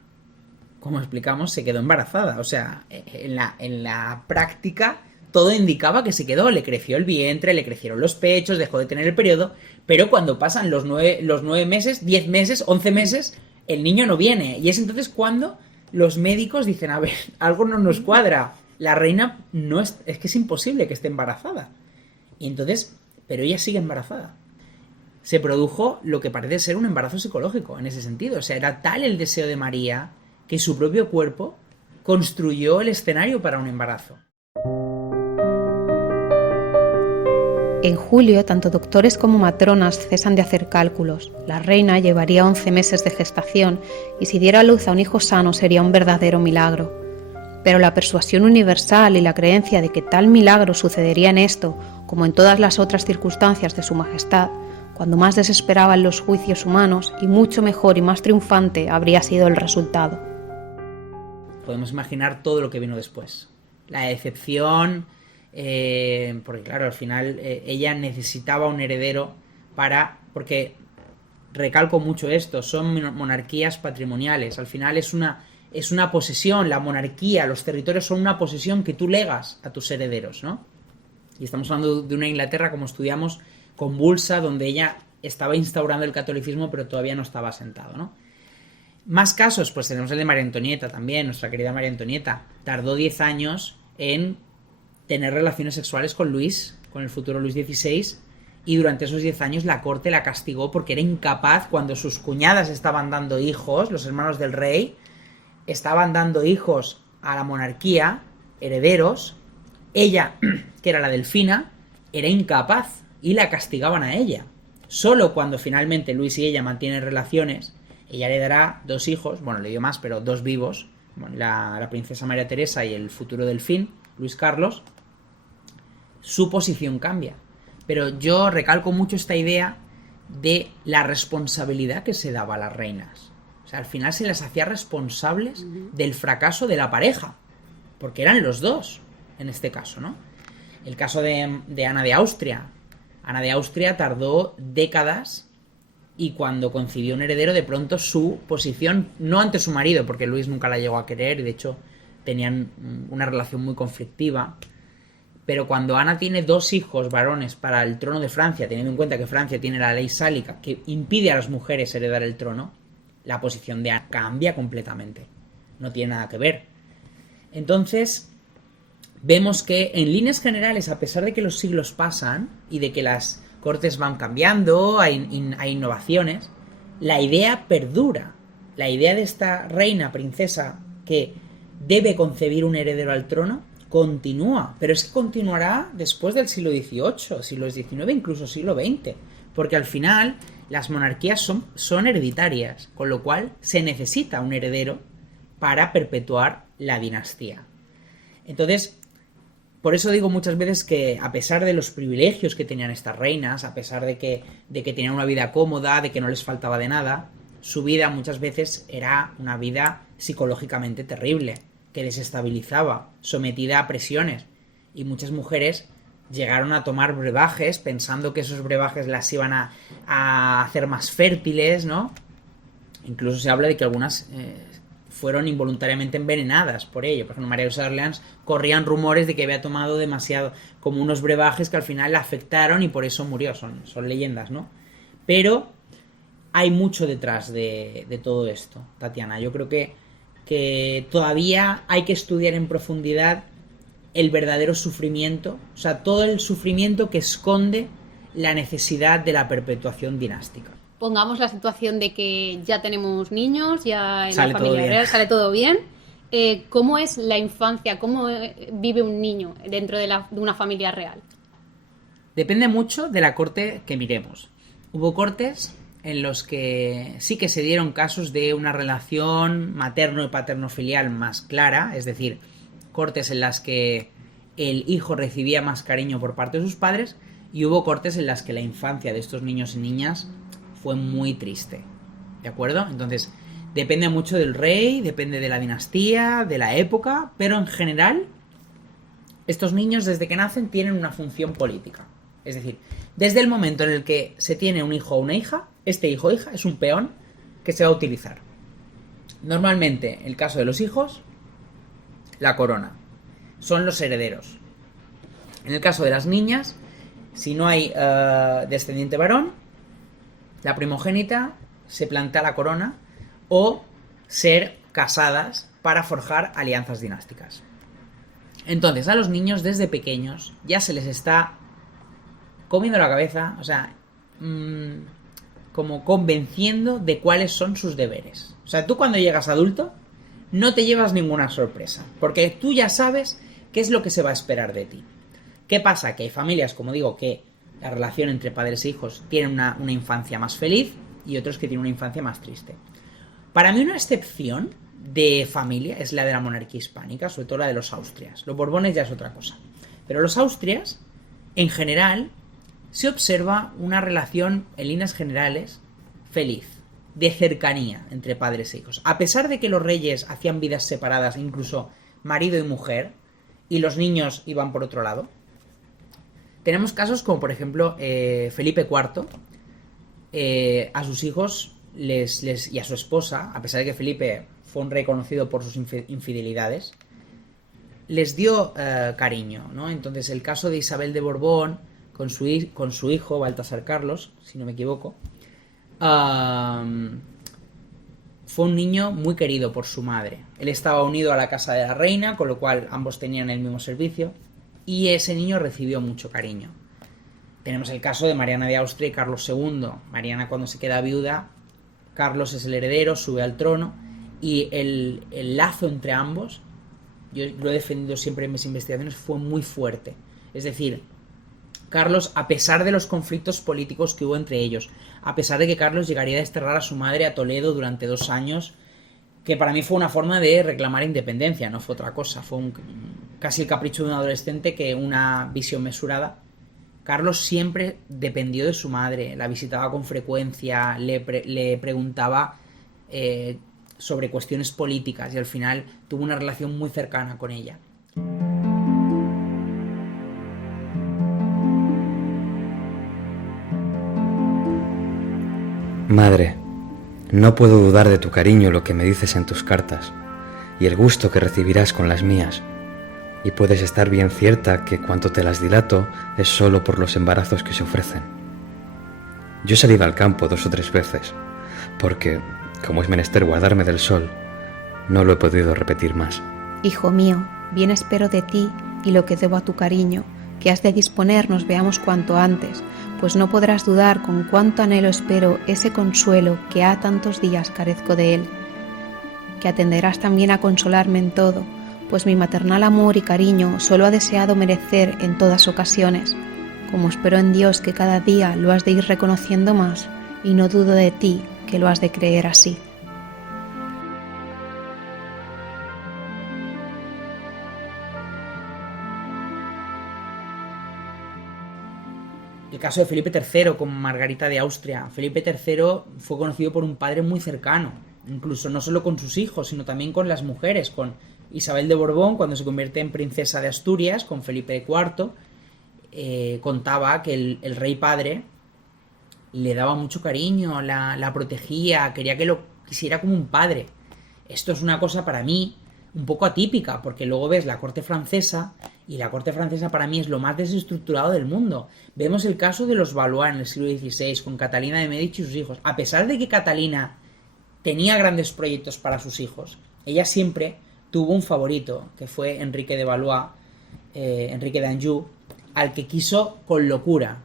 como explicamos, se quedó embarazada. O sea, en la práctica todo indicaba que se quedó. Le creció el vientre, le crecieron los pechos, dejó de tener el periodo. Pero cuando pasan los 9 meses, 10 meses, 11 meses, el niño no viene. Y es entonces cuando los médicos dicen, a ver, algo no nos cuadra. La reina no es que es imposible que esté embarazada. Y entonces, pero ella sigue embarazada. se produjo lo que parece ser un embarazo psicológico en ese sentido. O sea, era tal el deseo de María que su propio cuerpo construyó el escenario para un embarazo. En julio, tanto doctores como matronas cesan de hacer cálculos. La reina llevaría 11 meses de gestación y si diera a luz a un hijo sano sería un verdadero milagro. Pero la persuasión universal y la creencia de que tal milagro sucedería en esto, como en todas las otras circunstancias de su majestad, cuando más desesperaban los juicios humanos, y mucho mejor y más triunfante habría sido el resultado. Podemos imaginar todo lo que vino después. La decepción, porque claro, al final ella necesitaba un heredero porque recalco mucho esto, son monarquías patrimoniales, al final es una posesión, la monarquía, los territorios son una posesión que tú legas a tus herederos, ¿no? Y estamos hablando de una Inglaterra, como estudiamos, convulsa, donde ella estaba instaurando el catolicismo, pero todavía no estaba asentado, ¿no? Más casos, pues tenemos el de María Antonieta también, nuestra querida María Antonieta. Tardó 10 años en tener relaciones sexuales con Luis, con el futuro Luis XVI, y durante esos 10 años la corte la castigó porque era incapaz, cuando sus cuñadas estaban dando hijos, los hermanos del rey, estaban dando hijos a la monarquía, herederos, ella, que era la Delfina, era incapaz y la castigaban a ella. Solo cuando finalmente Luis y ella mantienen relaciones, ella le dará 2 hijos, bueno, le dio más, pero 2 vivos, la princesa María Teresa y el futuro delfín, Luis Carlos, su posición cambia. Pero yo recalco mucho esta idea de la responsabilidad que se daba a las reinas. O sea, al final se las hacía responsables del fracaso de la pareja, porque eran los dos, en este caso, ¿no? El caso de Ana de Austria. Ana de Austria tardó décadas y cuando concibió un heredero, de pronto su posición, no ante su marido, porque Luis nunca la llegó a querer y de hecho tenían una relación muy conflictiva, pero cuando Ana tiene 2 hijos varones para el trono de Francia, teniendo en cuenta que Francia tiene la ley sálica que impide a las mujeres heredar el trono, la posición de Ana cambia completamente. No tiene nada que ver. Entonces, vemos que en líneas generales, a pesar de que los siglos pasan y de que las cortes van cambiando, hay innovaciones, la idea perdura. La idea de esta reina, princesa, que debe concebir un heredero al trono, continúa. Pero es que continuará después del siglo XVIII, siglo XIX, incluso siglo XX. Porque al final las monarquías son hereditarias, con lo cual se necesita un heredero para perpetuar la dinastía. Entonces, por eso digo muchas veces que a pesar de los privilegios que tenían estas reinas, a pesar de que tenían una vida cómoda, de que no les faltaba de nada, su vida muchas veces era una vida psicológicamente terrible, que desestabilizaba, sometida a presiones. Y muchas mujeres llegaron a tomar brebajes pensando que esos brebajes las iban a hacer más fértiles, ¿no? Incluso se habla de que algunas fueron involuntariamente envenenadas por ello. Por ejemplo, María Luisa de Orleans, corrían rumores de que había tomado demasiado, como unos brebajes que al final la afectaron y por eso murió. Son leyendas, ¿no? Pero hay mucho detrás de todo esto, Tatiana. Yo creo que todavía hay que estudiar en profundidad el verdadero sufrimiento, o sea, todo el sufrimiento que esconde la necesidad de la perpetuación dinástica. Pongamos la situación de que ya tenemos niños, ya en Sale la familia todo bien. real sale todo bien. ¿Cómo es la infancia? ¿Cómo vive un niño dentro de una familia real? Depende mucho de la corte que miremos. Hubo cortes en los que sí que se dieron casos de una relación materno y paterno-filial más clara, es decir, cortes en las que el hijo recibía más cariño por parte de sus padres, y hubo cortes en las que la infancia de estos niños y niñas fue muy triste, ¿de acuerdo? Entonces, depende mucho del rey, depende de la dinastía, de la época, pero en general, estos niños desde que nacen tienen una función política. Es decir, desde el momento en el que se tiene un hijo o una hija, este hijo o hija es un peón que se va a utilizar. Normalmente, en el caso de los hijos, la corona. Son los herederos. En el caso de las niñas, si no hay descendiente varón, la primogénita se plantea la corona o ser casadas para forjar alianzas dinásticas. Entonces, a los niños desde pequeños ya se les está comiendo la cabeza, o sea, como convenciendo de cuáles son sus deberes. O sea, tú cuando llegas adulto no te llevas ninguna sorpresa, porque tú ya sabes qué es lo que se va a esperar de ti. ¿Qué pasa? Que hay familias, como digo, que la relación entre padres e hijos tiene una infancia más feliz y otros que tienen una infancia más triste. Para mí una excepción de familia es la de la monarquía hispánica, sobre todo la de los Austrias. Los Borbones ya es otra cosa. Pero los Austrias, en general, se observa una relación, en líneas generales, feliz, de cercanía entre padres e hijos. A pesar de que los reyes hacían vidas separadas, incluso marido y mujer, y los niños iban por otro lado, tenemos casos como, por ejemplo, Felipe IV, a sus hijos y a su esposa, a pesar de que Felipe fue un rey conocido por sus infidelidades, les dio cariño, ¿no? Entonces, el caso de Isabel de Borbón con su hijo, Baltasar Carlos, si no me equivoco, fue un niño muy querido por su madre. Él estaba unido a la casa de la reina, con lo cual ambos tenían el mismo servicio, y ese niño recibió mucho cariño. Tenemos el caso de Mariana de Austria y Carlos II. Mariana, cuando se queda viuda, Carlos es el heredero, sube al trono, y el lazo entre ambos, yo lo he defendido siempre en mis investigaciones, fue muy fuerte. Es decir, Carlos, a pesar de los conflictos políticos que hubo entre ellos, a pesar de que Carlos llegaría a desterrar a su madre a Toledo durante 2 años, que para mí fue una forma de reclamar independencia, no fue otra cosa, fue casi el capricho de un adolescente que una visión mesurada. Carlos siempre dependió de su madre, la visitaba con frecuencia, le preguntaba sobre cuestiones políticas y al final tuvo una relación muy cercana con ella. Madre, no puedo dudar de tu cariño, lo que me dices en tus cartas, y el gusto que recibirás con las mías, y puedes estar bien cierta que cuanto te las dilato es solo por los embarazos que se ofrecen. Yo he salido al campo 2 o 3 veces, porque, como es menester guardarme del sol, no lo he podido repetir más. Hijo mío, bien espero de ti y lo que debo a tu cariño, que has de disponer nos veamos cuanto antes, pues no podrás dudar con cuánto anhelo espero ese consuelo que ha tantos días carezco de él, que atenderás también a consolarme en todo, pues mi maternal amor y cariño solo ha deseado merecer en todas ocasiones, como espero en Dios que cada día lo has de ir reconociendo más, y no dudo de ti que lo has de creer así. El caso de Felipe III con Margarita de Austria. Felipe III fue conocido por un padre muy cercano, incluso no solo con sus hijos, sino también con las mujeres, con Isabel de Borbón, cuando se convierte en princesa de Asturias, con Felipe IV, contaba que el rey padre le daba mucho cariño, la protegía, quería que lo quisiera como un padre. Esto es una cosa para mí un poco atípica, porque luego ves la corte francesa, y la corte francesa para mí es lo más desestructurado del mundo. Vemos el caso de los Valois en el siglo XVI, con Catalina de Medici y sus hijos. A pesar de que Catalina tenía grandes proyectos para sus hijos, ella siempre tuvo un favorito, que fue Enrique de Valois, Enrique de Anjou, al que quiso con locura,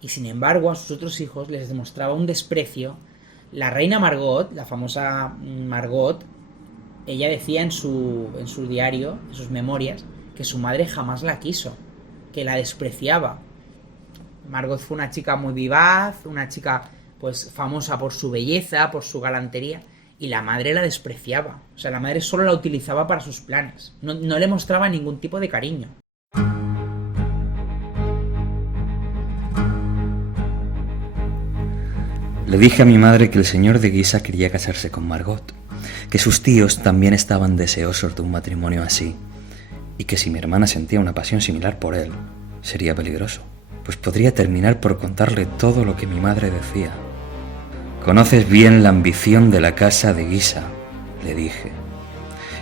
y sin embargo a sus otros hijos les demostraba un desprecio. La reina Margot, la famosa Margot, ella decía en su diario, en sus memorias, que su madre jamás la quiso, que la despreciaba. Margot fue una chica muy vivaz, una chica pues famosa por su belleza, por su galantería, y la madre la despreciaba. O sea, la madre solo la utilizaba para sus planes, no le mostraba ningún tipo de cariño. Le dije a mi madre que el señor de Guisa quería casarse con Margot, que sus tíos también estaban deseosos de un matrimonio así, y que si mi hermana sentía una pasión similar por él, sería peligroso, pues podría terminar por contarle todo lo que mi madre decía. Conoces bien la ambición de la casa de Guisa, le dije,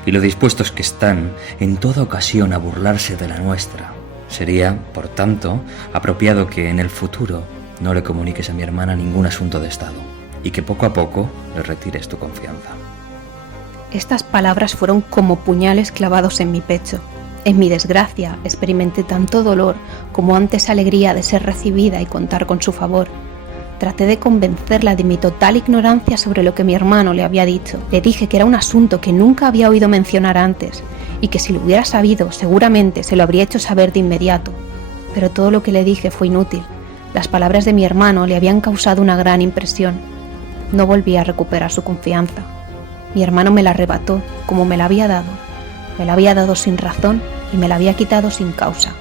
y lo dispuestos que están en toda ocasión a burlarse de la nuestra. Sería, por tanto, apropiado que en el futuro no le comuniques a mi hermana ningún asunto de estado, y que poco a poco le retires tu confianza. Estas palabras fueron como puñales clavados en mi pecho. En mi desgracia experimenté tanto dolor como antes alegría de ser recibida y contar con su favor. Traté de convencerla de mi total ignorancia sobre lo que mi hermano le había dicho. Le dije que era un asunto que nunca había oído mencionar antes y que si lo hubiera sabido seguramente se lo habría hecho saber de inmediato. Pero todo lo que le dije fue inútil. Las palabras de mi hermano le habían causado una gran impresión. No volví a recuperar su confianza. Mi hermano me la arrebató como me la había dado. Me la había dado sin razón y me la había quitado sin causa.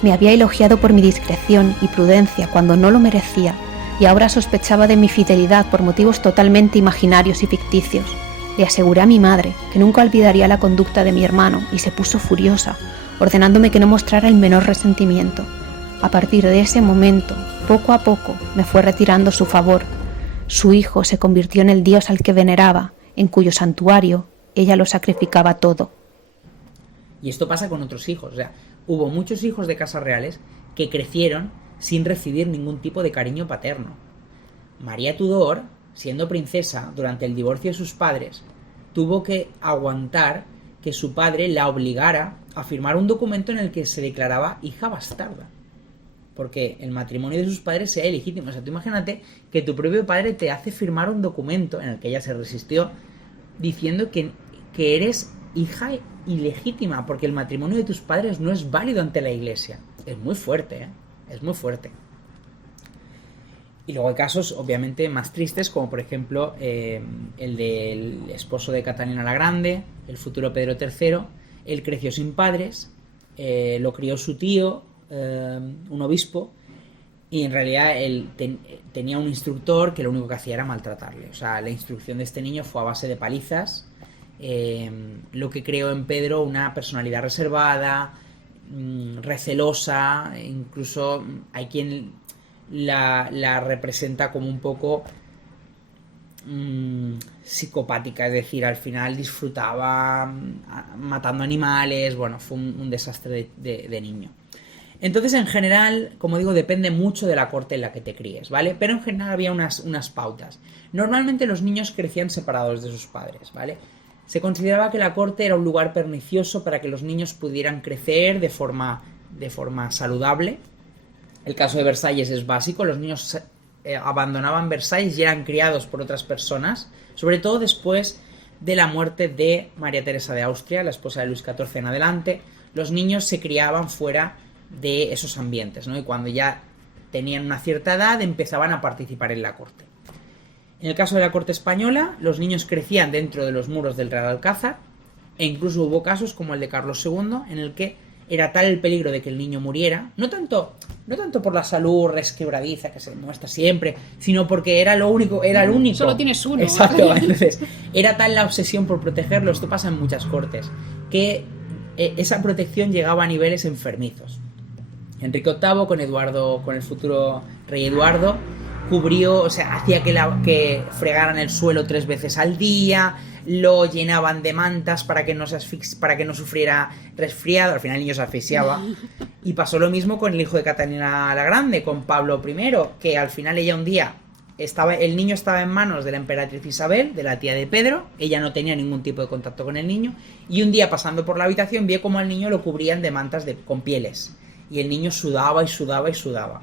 Me había elogiado por mi discreción y prudencia cuando no lo merecía, y ahora sospechaba de mi fidelidad por motivos totalmente imaginarios y ficticios. Le aseguré a mi madre que nunca olvidaría la conducta de mi hermano y se puso furiosa, ordenándome que no mostrara el menor resentimiento. A partir de ese momento, poco a poco, me fue retirando su favor. Su hijo se convirtió en el dios al que veneraba, en cuyo santuario ella lo sacrificaba todo. Y esto pasa con otros hijos. O sea, hubo muchos hijos de casas reales que crecieron sin recibir ningún tipo de cariño paterno. María Tudor, siendo princesa, durante el divorcio de sus padres, tuvo que aguantar que su padre la obligara a firmar un documento en el que se declaraba hija bastarda. Porque el matrimonio de sus padres sea ilegítimo. O sea, tú imagínate que tu propio padre te hace firmar un documento en el que ella se resistió diciendo que eres hija ilegítima porque el matrimonio de tus padres no es válido ante la iglesia. Es muy fuerte, ¿eh? Es muy fuerte. Y luego hay casos obviamente más tristes, como por ejemplo el del esposo de Catalina la Grande, el futuro Pedro III. Él creció sin padres, lo crió su tío, un obispo, y en realidad él tenía un instructor que lo único que hacía era maltratarle. O sea, la instrucción de este niño fue a base de palizas, lo que creó en Pedro una personalidad reservada, recelosa. Incluso hay quien la representa como un poco psicopática, es decir, al final disfrutaba matando animales. Bueno, fue un desastre de niño. Entonces, en general, como digo, depende mucho de la corte en la que te críes, ¿vale? Pero en general había unas pautas. Normalmente los niños crecían separados de sus padres, ¿vale? Se consideraba que la corte era un lugar pernicioso para que los niños pudieran crecer de forma saludable. El caso de Versalles es básico. Los niños abandonaban Versalles y eran criados por otras personas, sobre todo después de la muerte de María Teresa de Austria, la esposa de Luis XIV en adelante. Los niños se criaban fuera de esos ambientes, ¿no? Y cuando ya tenían una cierta edad empezaban a participar en la corte. En el caso de la corte española, los niños crecían dentro de los muros del Real Alcázar, e incluso hubo casos como el de Carlos II, en el que era tal el peligro de que el niño muriera, no tanto por la salud resquebradiza que se muestra siempre, sino porque era el único. Solo tienes uno. Exacto. Entonces, era tal la obsesión por protegerlo, esto pasa en muchas cortes, que esa protección llegaba a niveles enfermizos. Enrique VIII, con el futuro rey Eduardo, cubrió, o sea, hacía que fregaran el suelo 3 veces al día, lo llenaban de mantas para que no sufriera resfriado. Al final el niño se asfixiaba. Y pasó lo mismo con el hijo de Catalina la Grande, con Pablo I, que al final ella un día el niño estaba en manos de la emperatriz Isabel, de la tía de Pedro. Ella no tenía ningún tipo de contacto con el niño, y un día pasando por la habitación vio como al niño lo cubrían de mantas con pieles, y el niño sudaba y sudaba y sudaba.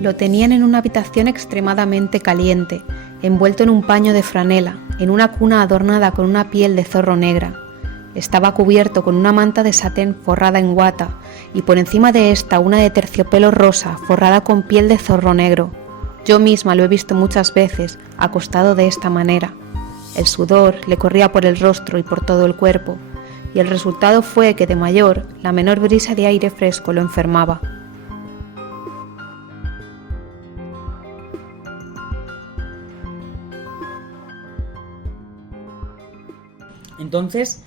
Lo tenían en una habitación extremadamente caliente, envuelto en un paño de franela, en una cuna adornada con una piel de zorro negra. Estaba cubierto con una manta de satén forrada en guata, y por encima de esta una de terciopelo rosa forrada con piel de zorro negro. Yo misma lo he visto muchas veces, acostado de esta manera. El sudor le corría por el rostro y por todo el cuerpo, y el resultado fue que de mayor, la menor brisa de aire fresco lo enfermaba. Entonces,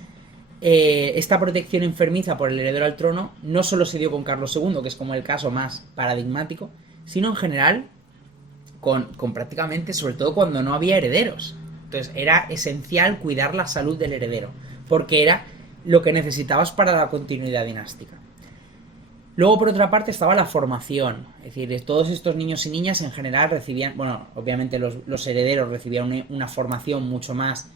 esta protección enfermiza por el heredero al trono no solo se dio con Carlos II, que es como el caso más paradigmático, sino en general con prácticamente, sobre todo cuando no había herederos. Entonces era esencial cuidar la salud del heredero, porque era lo que necesitabas para la continuidad dinástica. Luego, por otra parte, estaba la formación. Es decir, todos estos niños y niñas en general recibían, bueno, obviamente los herederos recibían una formación mucho más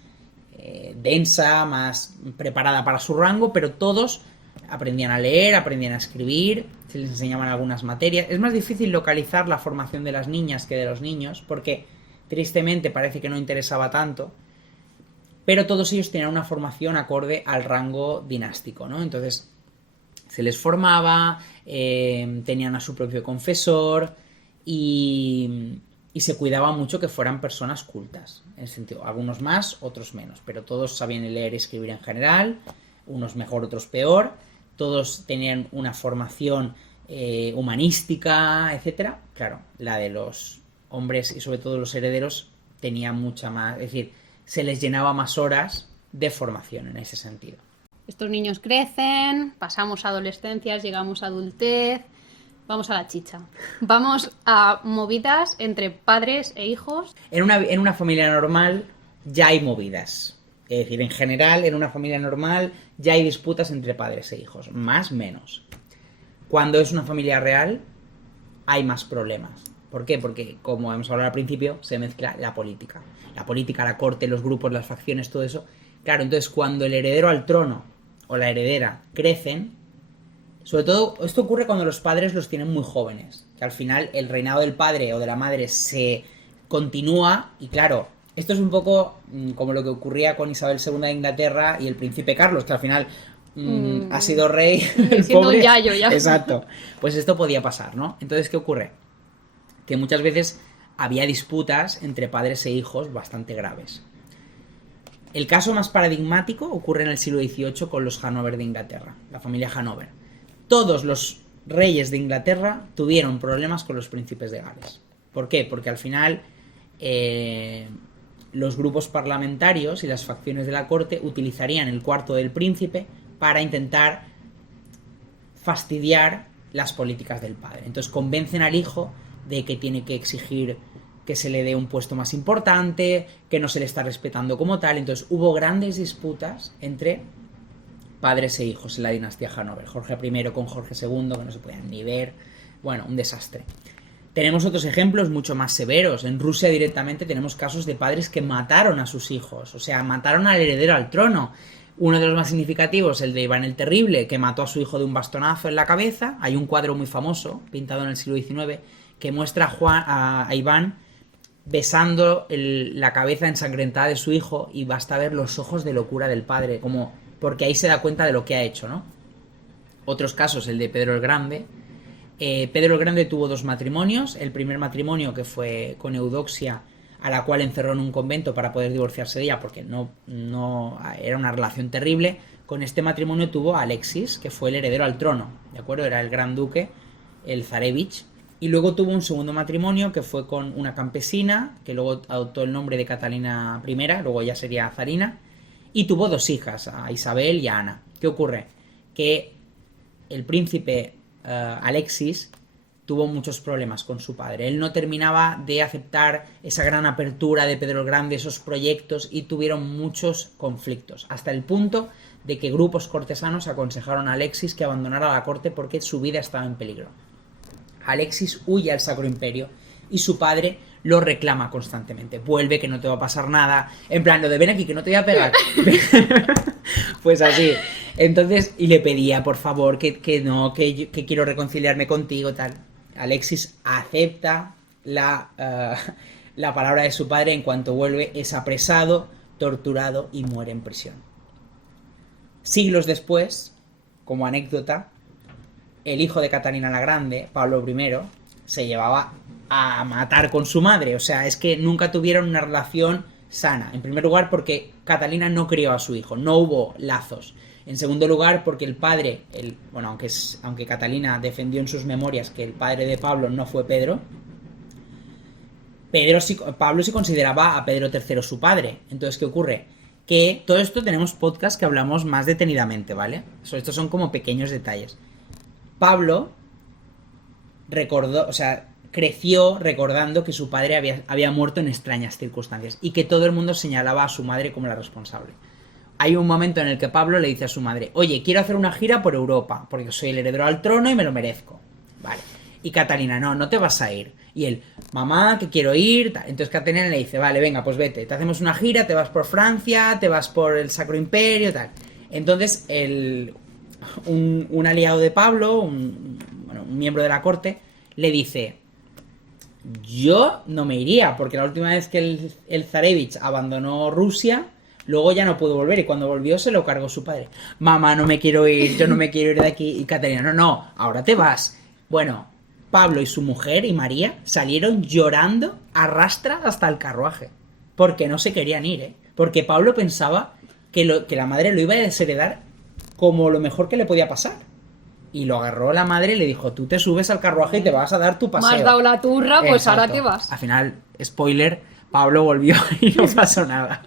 densa, más preparada para su rango, pero todos aprendían a leer, aprendían a escribir, se les enseñaban algunas materias. Es más difícil localizar la formación de las niñas que de los niños, porque tristemente parece que no interesaba tanto, pero todos ellos tenían una formación acorde al rango dinástico, ¿no? Entonces se les formaba, tenían a su propio confesor y se cuidaba mucho que fueran personas cultas, en el sentido, algunos más, otros menos, pero todos sabían leer y escribir en general, unos mejor, otros peor, todos tenían una formación humanística, etcétera. Claro, la de los hombres y sobre todo los herederos tenía mucha más, es decir, se les llenaba más horas de formación en ese sentido. Estos niños crecen, pasamos a adolescencias, llegamos a adultez, vamos a la chicha. Vamos a movidas entre padres e hijos. En una familia normal ya hay movidas. Es decir, en general, en una familia normal ya hay disputas entre padres e hijos, más menos. Cuando es una familia real, hay más problemas. ¿Por qué? Porque, como hemos hablado al principio, se mezcla la política. La política, la corte, los grupos, las facciones, todo eso. Claro, entonces cuando el heredero al trono o la heredera crecen, sobre todo esto ocurre cuando los padres los tienen muy jóvenes, que al final el reinado del padre o de la madre se continúa y claro, esto es un poco como lo que ocurría con Isabel II de Inglaterra y el príncipe Carlos, que al final ha sido rey, el siendo pobre. Un yayo ya. Exacto. Pues esto podía pasar, ¿no? Entonces, ¿qué ocurre? Que muchas veces había disputas entre padres e hijos bastante graves. El caso más paradigmático ocurre en el siglo XVIII con los Hanover de Inglaterra, la familia Hanover. Todos los reyes de Inglaterra tuvieron problemas con los príncipes de Gales. ¿Por qué? Porque al final los grupos parlamentarios y las facciones de la corte utilizarían el cuarto del príncipe para intentar fastidiar las políticas del padre. Entonces convencen al hijo de que tiene que exigir que se le dé un puesto más importante, que no se le está respetando como tal. Entonces hubo grandes disputas entre padres e hijos en la dinastía Hanover. Jorge I con Jorge II, que no se podían ni ver. Bueno, un desastre. Tenemos otros ejemplos mucho más severos. En Rusia directamente tenemos casos de padres que mataron a sus hijos. O sea, mataron al heredero al trono. Uno de los más significativos, el de Iván el Terrible, que mató a su hijo de un bastonazo en la cabeza. Hay un cuadro muy famoso, pintado en el siglo XIX, que muestra a Iván besando la cabeza ensangrentada de su hijo y basta ver los ojos de locura del padre, como porque ahí se da cuenta de lo que ha hecho, ¿no? Otros casos, el de Pedro el Grande. Pedro el Grande tuvo 2 matrimonios. El primer matrimonio, que fue con Eudoxia, a la cual encerró en un convento para poder divorciarse de ella, porque no era una relación terrible. Con este matrimonio tuvo a Alexis, que fue el heredero al trono, ¿de acuerdo? Era el gran duque, el zarevich. Y luego tuvo un segundo matrimonio que fue con una campesina, que luego adoptó el nombre de Catalina I, luego ya sería zarina, y tuvo 2 hijas, a Isabel y a Ana. ¿Qué ocurre? Que el príncipe Alexis tuvo muchos problemas con su padre. Él no terminaba de aceptar esa gran apertura de Pedro el Grande, esos proyectos, y tuvieron muchos conflictos, hasta el punto de que grupos cortesanos aconsejaron a Alexis que abandonara la corte porque su vida estaba en peligro. Alexis huye al Sacro Imperio y su padre lo reclama constantemente. Vuelve, que no te va a pasar nada. En plan, lo de ven aquí, que no te voy a pegar. Pues así. Entonces, y le pedía, por favor, que quiero reconciliarme contigo, tal. Alexis acepta la palabra de su padre. En cuanto vuelve, es apresado, torturado y muere en prisión. Siglos después, como anécdota, el hijo de Catalina la Grande, Pablo I, se llevaba a matar con su madre. O sea, es que nunca tuvieron una relación sana. En primer lugar, porque Catalina no crió a su hijo, no hubo lazos. En segundo lugar, porque el padre, aunque Catalina defendió en sus memorias que el padre de Pablo no fue Pedro, Pablo sí consideraba a Pedro III su padre. Entonces, ¿qué ocurre? Que todo esto tenemos podcast que hablamos más detenidamente, ¿vale? Estos son como pequeños detalles. Pablo creció recordando que su padre había muerto en extrañas circunstancias y que todo el mundo señalaba a su madre como la responsable. hay un momento en el que Pablo le dice a su madre, oye, quiero hacer una gira por Europa, porque soy el heredero al trono y me lo merezco. Vale. Y Catalina, no te vas a ir. Y él, mamá, que quiero ir. Entonces Catalina le dice, vale, venga, pues vete, te hacemos una gira, te vas por Francia, te vas por el Sacro Imperio, tal. Entonces un aliado de Pablo, un miembro de la corte, le dice, yo no me iría, porque la última vez que el zarevich abandonó Rusia, luego ya no pudo volver, y cuando volvió se lo cargó su padre. Mamá, no me quiero ir, yo no me quiero ir de aquí. Y Catalina, no, ahora te vas. Bueno, Pablo y su mujer y María salieron llorando a rastras hasta el carruaje, porque no se querían ir, ¿eh? Porque Pablo pensaba que la madre lo iba a desheredar como lo mejor que le podía pasar. Y lo agarró la madre y le dijo, tú te subes al carruaje y te vas a dar tu paseo. Me has dado la turra, pues Exacto. ahora te vas. Al final, spoiler, Pablo volvió y no pasó nada.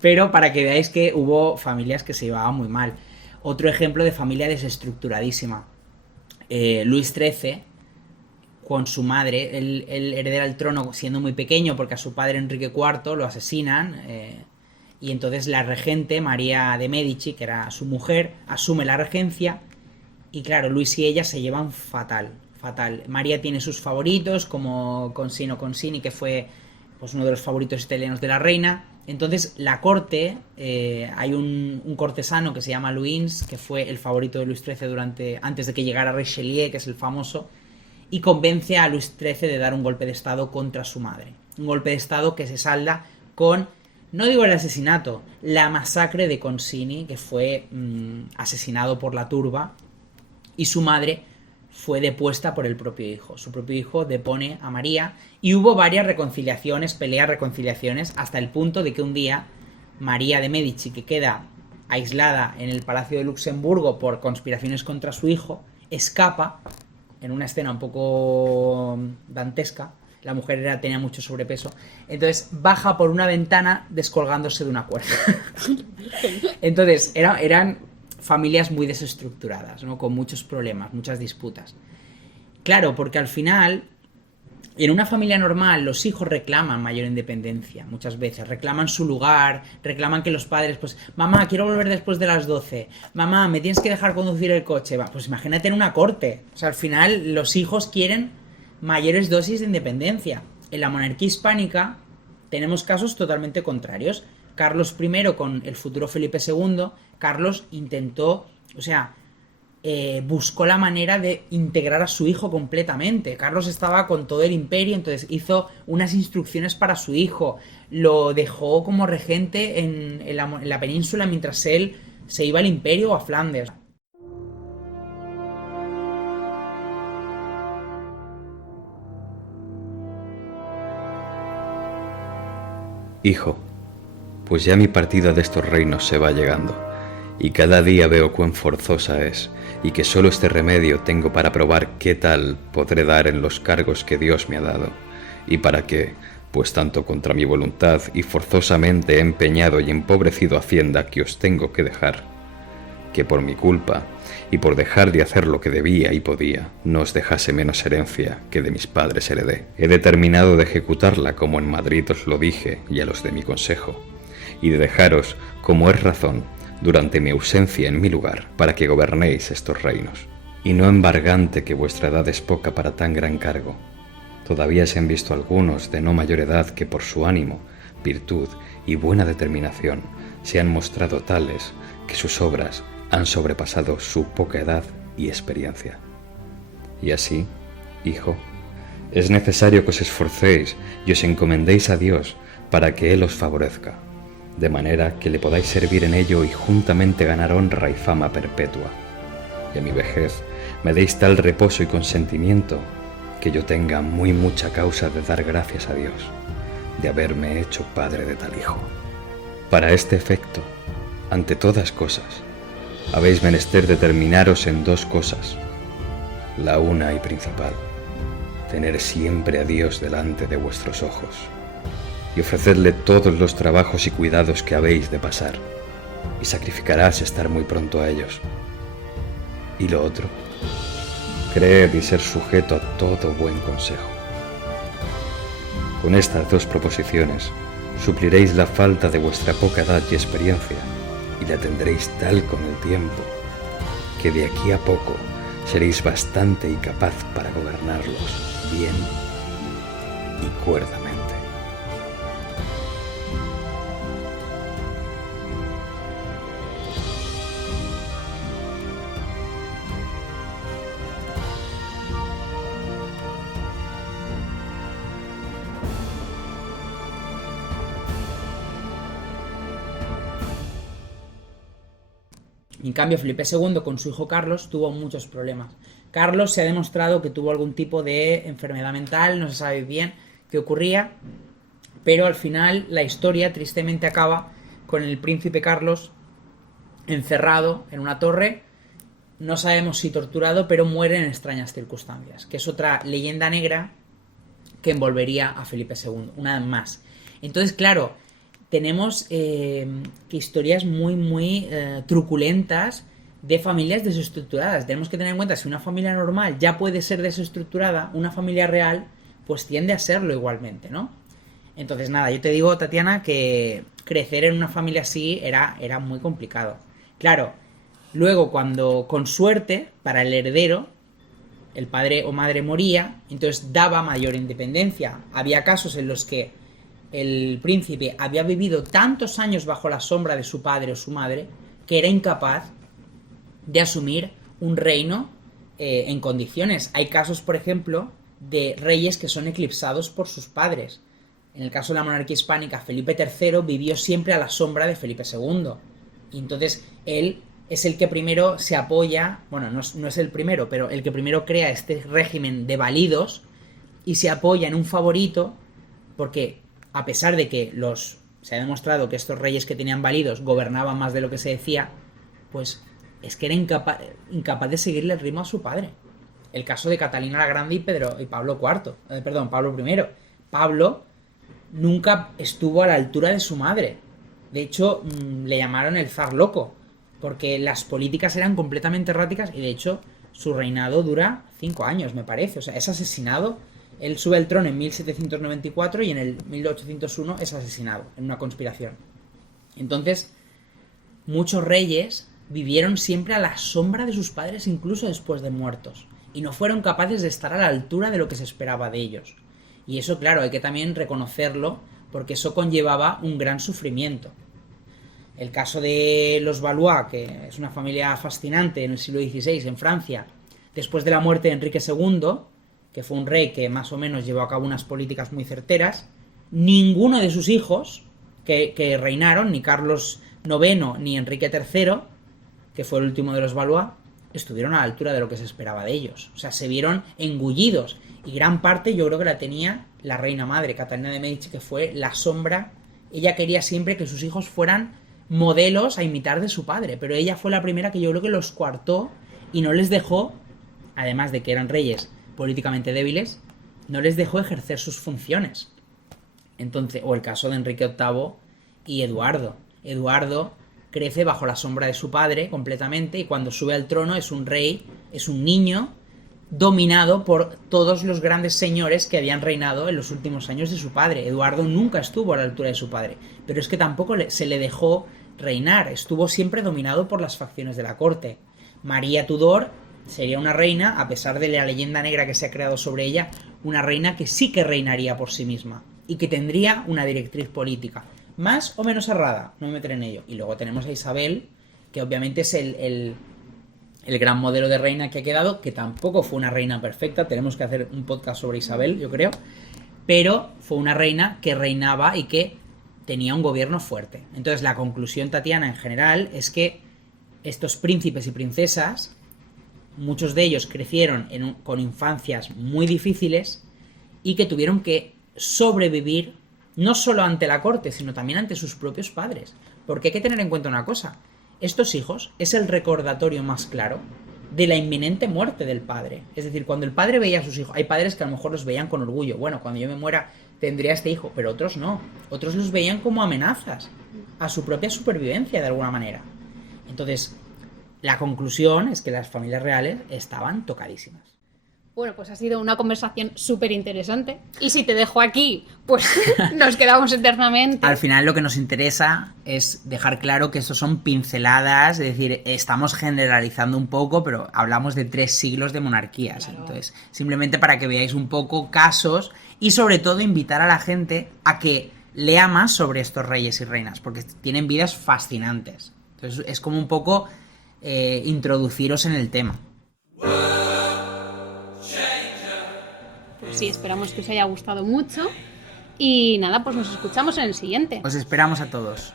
Pero para que veáis que hubo familias que se llevaban muy mal. Otro ejemplo de familia desestructuradísima. Luis XIII, con su madre, él heredera el trono siendo muy pequeño porque a su padre Enrique IV lo asesinan. Y entonces la regente, María de Medici, que era su mujer, asume la regencia. Y claro, Luis y ella se llevan fatal. María tiene sus favoritos, como Concini, que fue pues, uno de los favoritos italianos de la reina. Entonces, la corte, hay un cortesano que se llama Luins, que fue el favorito de Luis XIII antes de que llegara Richelieu, que es el famoso, y convence a Luis XIII de dar un golpe de estado contra su madre. Un golpe de estado que se salda con, no digo el asesinato, la masacre de Concini, que fue asesinado por la turba, y su madre fue depuesta por el propio hijo. Su propio hijo depone a María y hubo varias reconciliaciones, hasta el punto de que un día María de Medici, que queda aislada en el Palacio de Luxemburgo por conspiraciones contra su hijo, escapa en una escena un poco dantesca. La mujer tenía mucho sobrepeso. Entonces baja por una ventana descolgándose de una cuerda. Entonces eran familias muy desestructuradas, ¿no? Con muchos problemas, muchas disputas. Claro, porque al final, en una familia normal, los hijos reclaman mayor independencia, muchas veces. Reclaman su lugar, reclaman que los padres, pues, mamá, quiero volver después de las 12. Mamá, me tienes que dejar conducir el coche. Pues imagínate en una corte. O sea, al final, los hijos quieren mayores dosis de independencia. En la monarquía hispánica tenemos casos totalmente contrarios. Carlos I con el futuro Felipe II, Carlos intentó, buscó la manera de integrar a su hijo completamente. Carlos estaba con todo el imperio, entonces hizo unas instrucciones para su hijo, lo dejó como regente en la península mientras él se iba al imperio o a Flandes. Hijo, pues ya mi partida de estos reinos se va llegando, y cada día veo cuán forzosa es, y que solo este remedio tengo para probar qué tal podré dar en los cargos que Dios me ha dado, y para que, pues tanto contra mi voluntad y forzosamente he empeñado y empobrecido Hacienda que os tengo que dejar, que por mi culpa, y por dejar de hacer lo que debía y podía, no os dejase menos herencia que de mis padres heredé. He determinado de ejecutarla como en Madrid os lo dije y a los de mi consejo, y de dejaros, como es razón, durante mi ausencia en mi lugar, para que gobernéis estos reinos. Y no embargante que vuestra edad es poca para tan gran cargo. Todavía se han visto algunos de no mayor edad que por su ánimo, virtud y buena determinación se han mostrado tales que sus obras han sobrepasado su poca edad y experiencia. Y así, hijo, es necesario que os esforcéis y os encomendéis a Dios para que Él os favorezca, de manera que le podáis servir en ello y juntamente ganar honra y fama perpetua. Y a mi vejez me deis tal reposo y consentimiento que yo tenga muy mucha causa de dar gracias a Dios, de haberme hecho padre de tal hijo. Para este efecto, ante todas cosas, habéis menester determinaros en dos cosas. La una y principal, tener siempre a Dios delante de vuestros ojos, y ofrecerle todos los trabajos y cuidados que habéis de pasar, y sacrificarás estar muy pronto a ellos. Y lo otro, creer y ser sujeto a todo buen consejo. Con estas dos proposiciones, supliréis la falta de vuestra poca edad y experiencia, y la tendréis tal con el tiempo, que de aquí a poco seréis bastante y capaz para gobernarlos bien y cuerdamente. En cambio, Felipe II con su hijo Carlos tuvo muchos problemas. Carlos se ha demostrado que tuvo algún tipo de enfermedad mental, no se sabe bien qué ocurría, pero al final la historia tristemente acaba con el príncipe Carlos encerrado en una torre, no sabemos si torturado, pero muere en extrañas circunstancias, que es otra leyenda negra que envolvería a Felipe II, una vez más. Entonces, claro, tenemos historias muy truculentas de familias desestructuradas. Tenemos que tener en cuenta, si una familia normal ya puede ser desestructurada, una familia real pues tiende a serlo igualmente, ¿no? Entonces nada, yo te digo, Tatiana, que crecer en una familia así era muy complicado. Claro, luego cuando, con suerte, para el heredero, el padre o madre moría, entonces daba mayor independencia. Había casos en los que el príncipe había vivido tantos años bajo la sombra de su padre o su madre que era incapaz de asumir un reino en condiciones. Hay casos, por ejemplo, de reyes que son eclipsados por sus padres. En el caso de la monarquía hispánica, Felipe III vivió siempre a la sombra de Felipe II. Y entonces él es el que primero se apoya, bueno, no es el primero, pero el que primero crea este régimen de validos y se apoya en un favorito, porque a pesar de que se ha demostrado que estos reyes que tenían validos gobernaban más de lo que se decía, pues es que era incapaz de seguirle el ritmo a su padre. El caso de Catalina la Grande y Pablo I. Pablo nunca estuvo a la altura de su madre. De hecho, le llamaron el zar loco, porque las políticas eran completamente erráticas y de hecho su reinado dura 5 años, me parece. O sea, es asesinado. Él sube al trono en 1794 y en el 1801 es asesinado en una conspiración. Entonces, muchos reyes vivieron siempre a la sombra de sus padres incluso después de muertos y no fueron capaces de estar a la altura de lo que se esperaba de ellos. Y eso, claro, hay que también reconocerlo porque eso conllevaba un gran sufrimiento. El caso de los Valois, que es una familia fascinante en el siglo XVI en Francia, después de la muerte de Enrique II, que fue un rey que más o menos llevó a cabo unas políticas muy certeras, ninguno de sus hijos que reinaron, ni Carlos IX ni Enrique III, que fue el último de los Valois, estuvieron a la altura de lo que se esperaba de ellos. O sea, se vieron engullidos. Y gran parte yo creo que la tenía la reina madre, Catalina de Medici, que fue la sombra. Ella quería siempre que sus hijos fueran modelos a imitar de su padre, pero ella fue la primera que yo creo que los coartó y no les dejó, además de que eran reyes políticamente débiles, no les dejó ejercer sus funciones. Entonces, o el caso de Enrique VIII y Eduardo. Eduardo crece bajo la sombra de su padre completamente y cuando sube al trono es un rey, es un niño dominado por todos los grandes señores que habían reinado en los últimos años de su padre. Eduardo nunca estuvo a la altura de su padre, pero es que tampoco se le dejó reinar, estuvo siempre dominado por las facciones de la corte. María Tudor sería una reina, a pesar de la leyenda negra que se ha creado sobre ella, una reina que sí que reinaría por sí misma y que tendría una directriz política, más o menos errada, no me meteré en ello. Y luego tenemos a Isabel, que obviamente es el gran modelo de reina que ha quedado, que tampoco fue una reina perfecta, tenemos que hacer un podcast sobre Isabel, yo creo, pero fue una reina que reinaba y que tenía un gobierno fuerte. Entonces la conclusión, Tatiana, en general, es que estos príncipes y princesas, muchos de ellos crecieron con infancias muy difíciles y que tuvieron que sobrevivir no solo ante la corte, sino también ante sus propios padres. Porque hay que tener en cuenta una cosa: estos hijos es el recordatorio más claro de la inminente muerte del padre. Es decir, cuando el padre veía a sus hijos, hay padres que a lo mejor los veían con orgullo. Bueno, cuando yo me muera tendría este hijo, pero otros no. Otros los veían como amenazas a su propia supervivencia de alguna manera. Entonces, la conclusión es que las familias reales estaban tocadísimas. Bueno, pues ha sido una conversación súper interesante. Y si te dejo aquí, pues nos quedamos eternamente. Al final lo que nos interesa es dejar claro que esto son pinceladas, es decir, estamos generalizando un poco, pero hablamos de 3 siglos de monarquías. Claro. Entonces, simplemente para que veáis un poco casos y sobre todo invitar a la gente a que lea más sobre estos reyes y reinas, porque tienen vidas fascinantes. Entonces, es como un poco introduciros en el tema. Pues sí, esperamos que os haya gustado mucho. Y nada, pues nos escuchamos en el siguiente. Os esperamos a todos.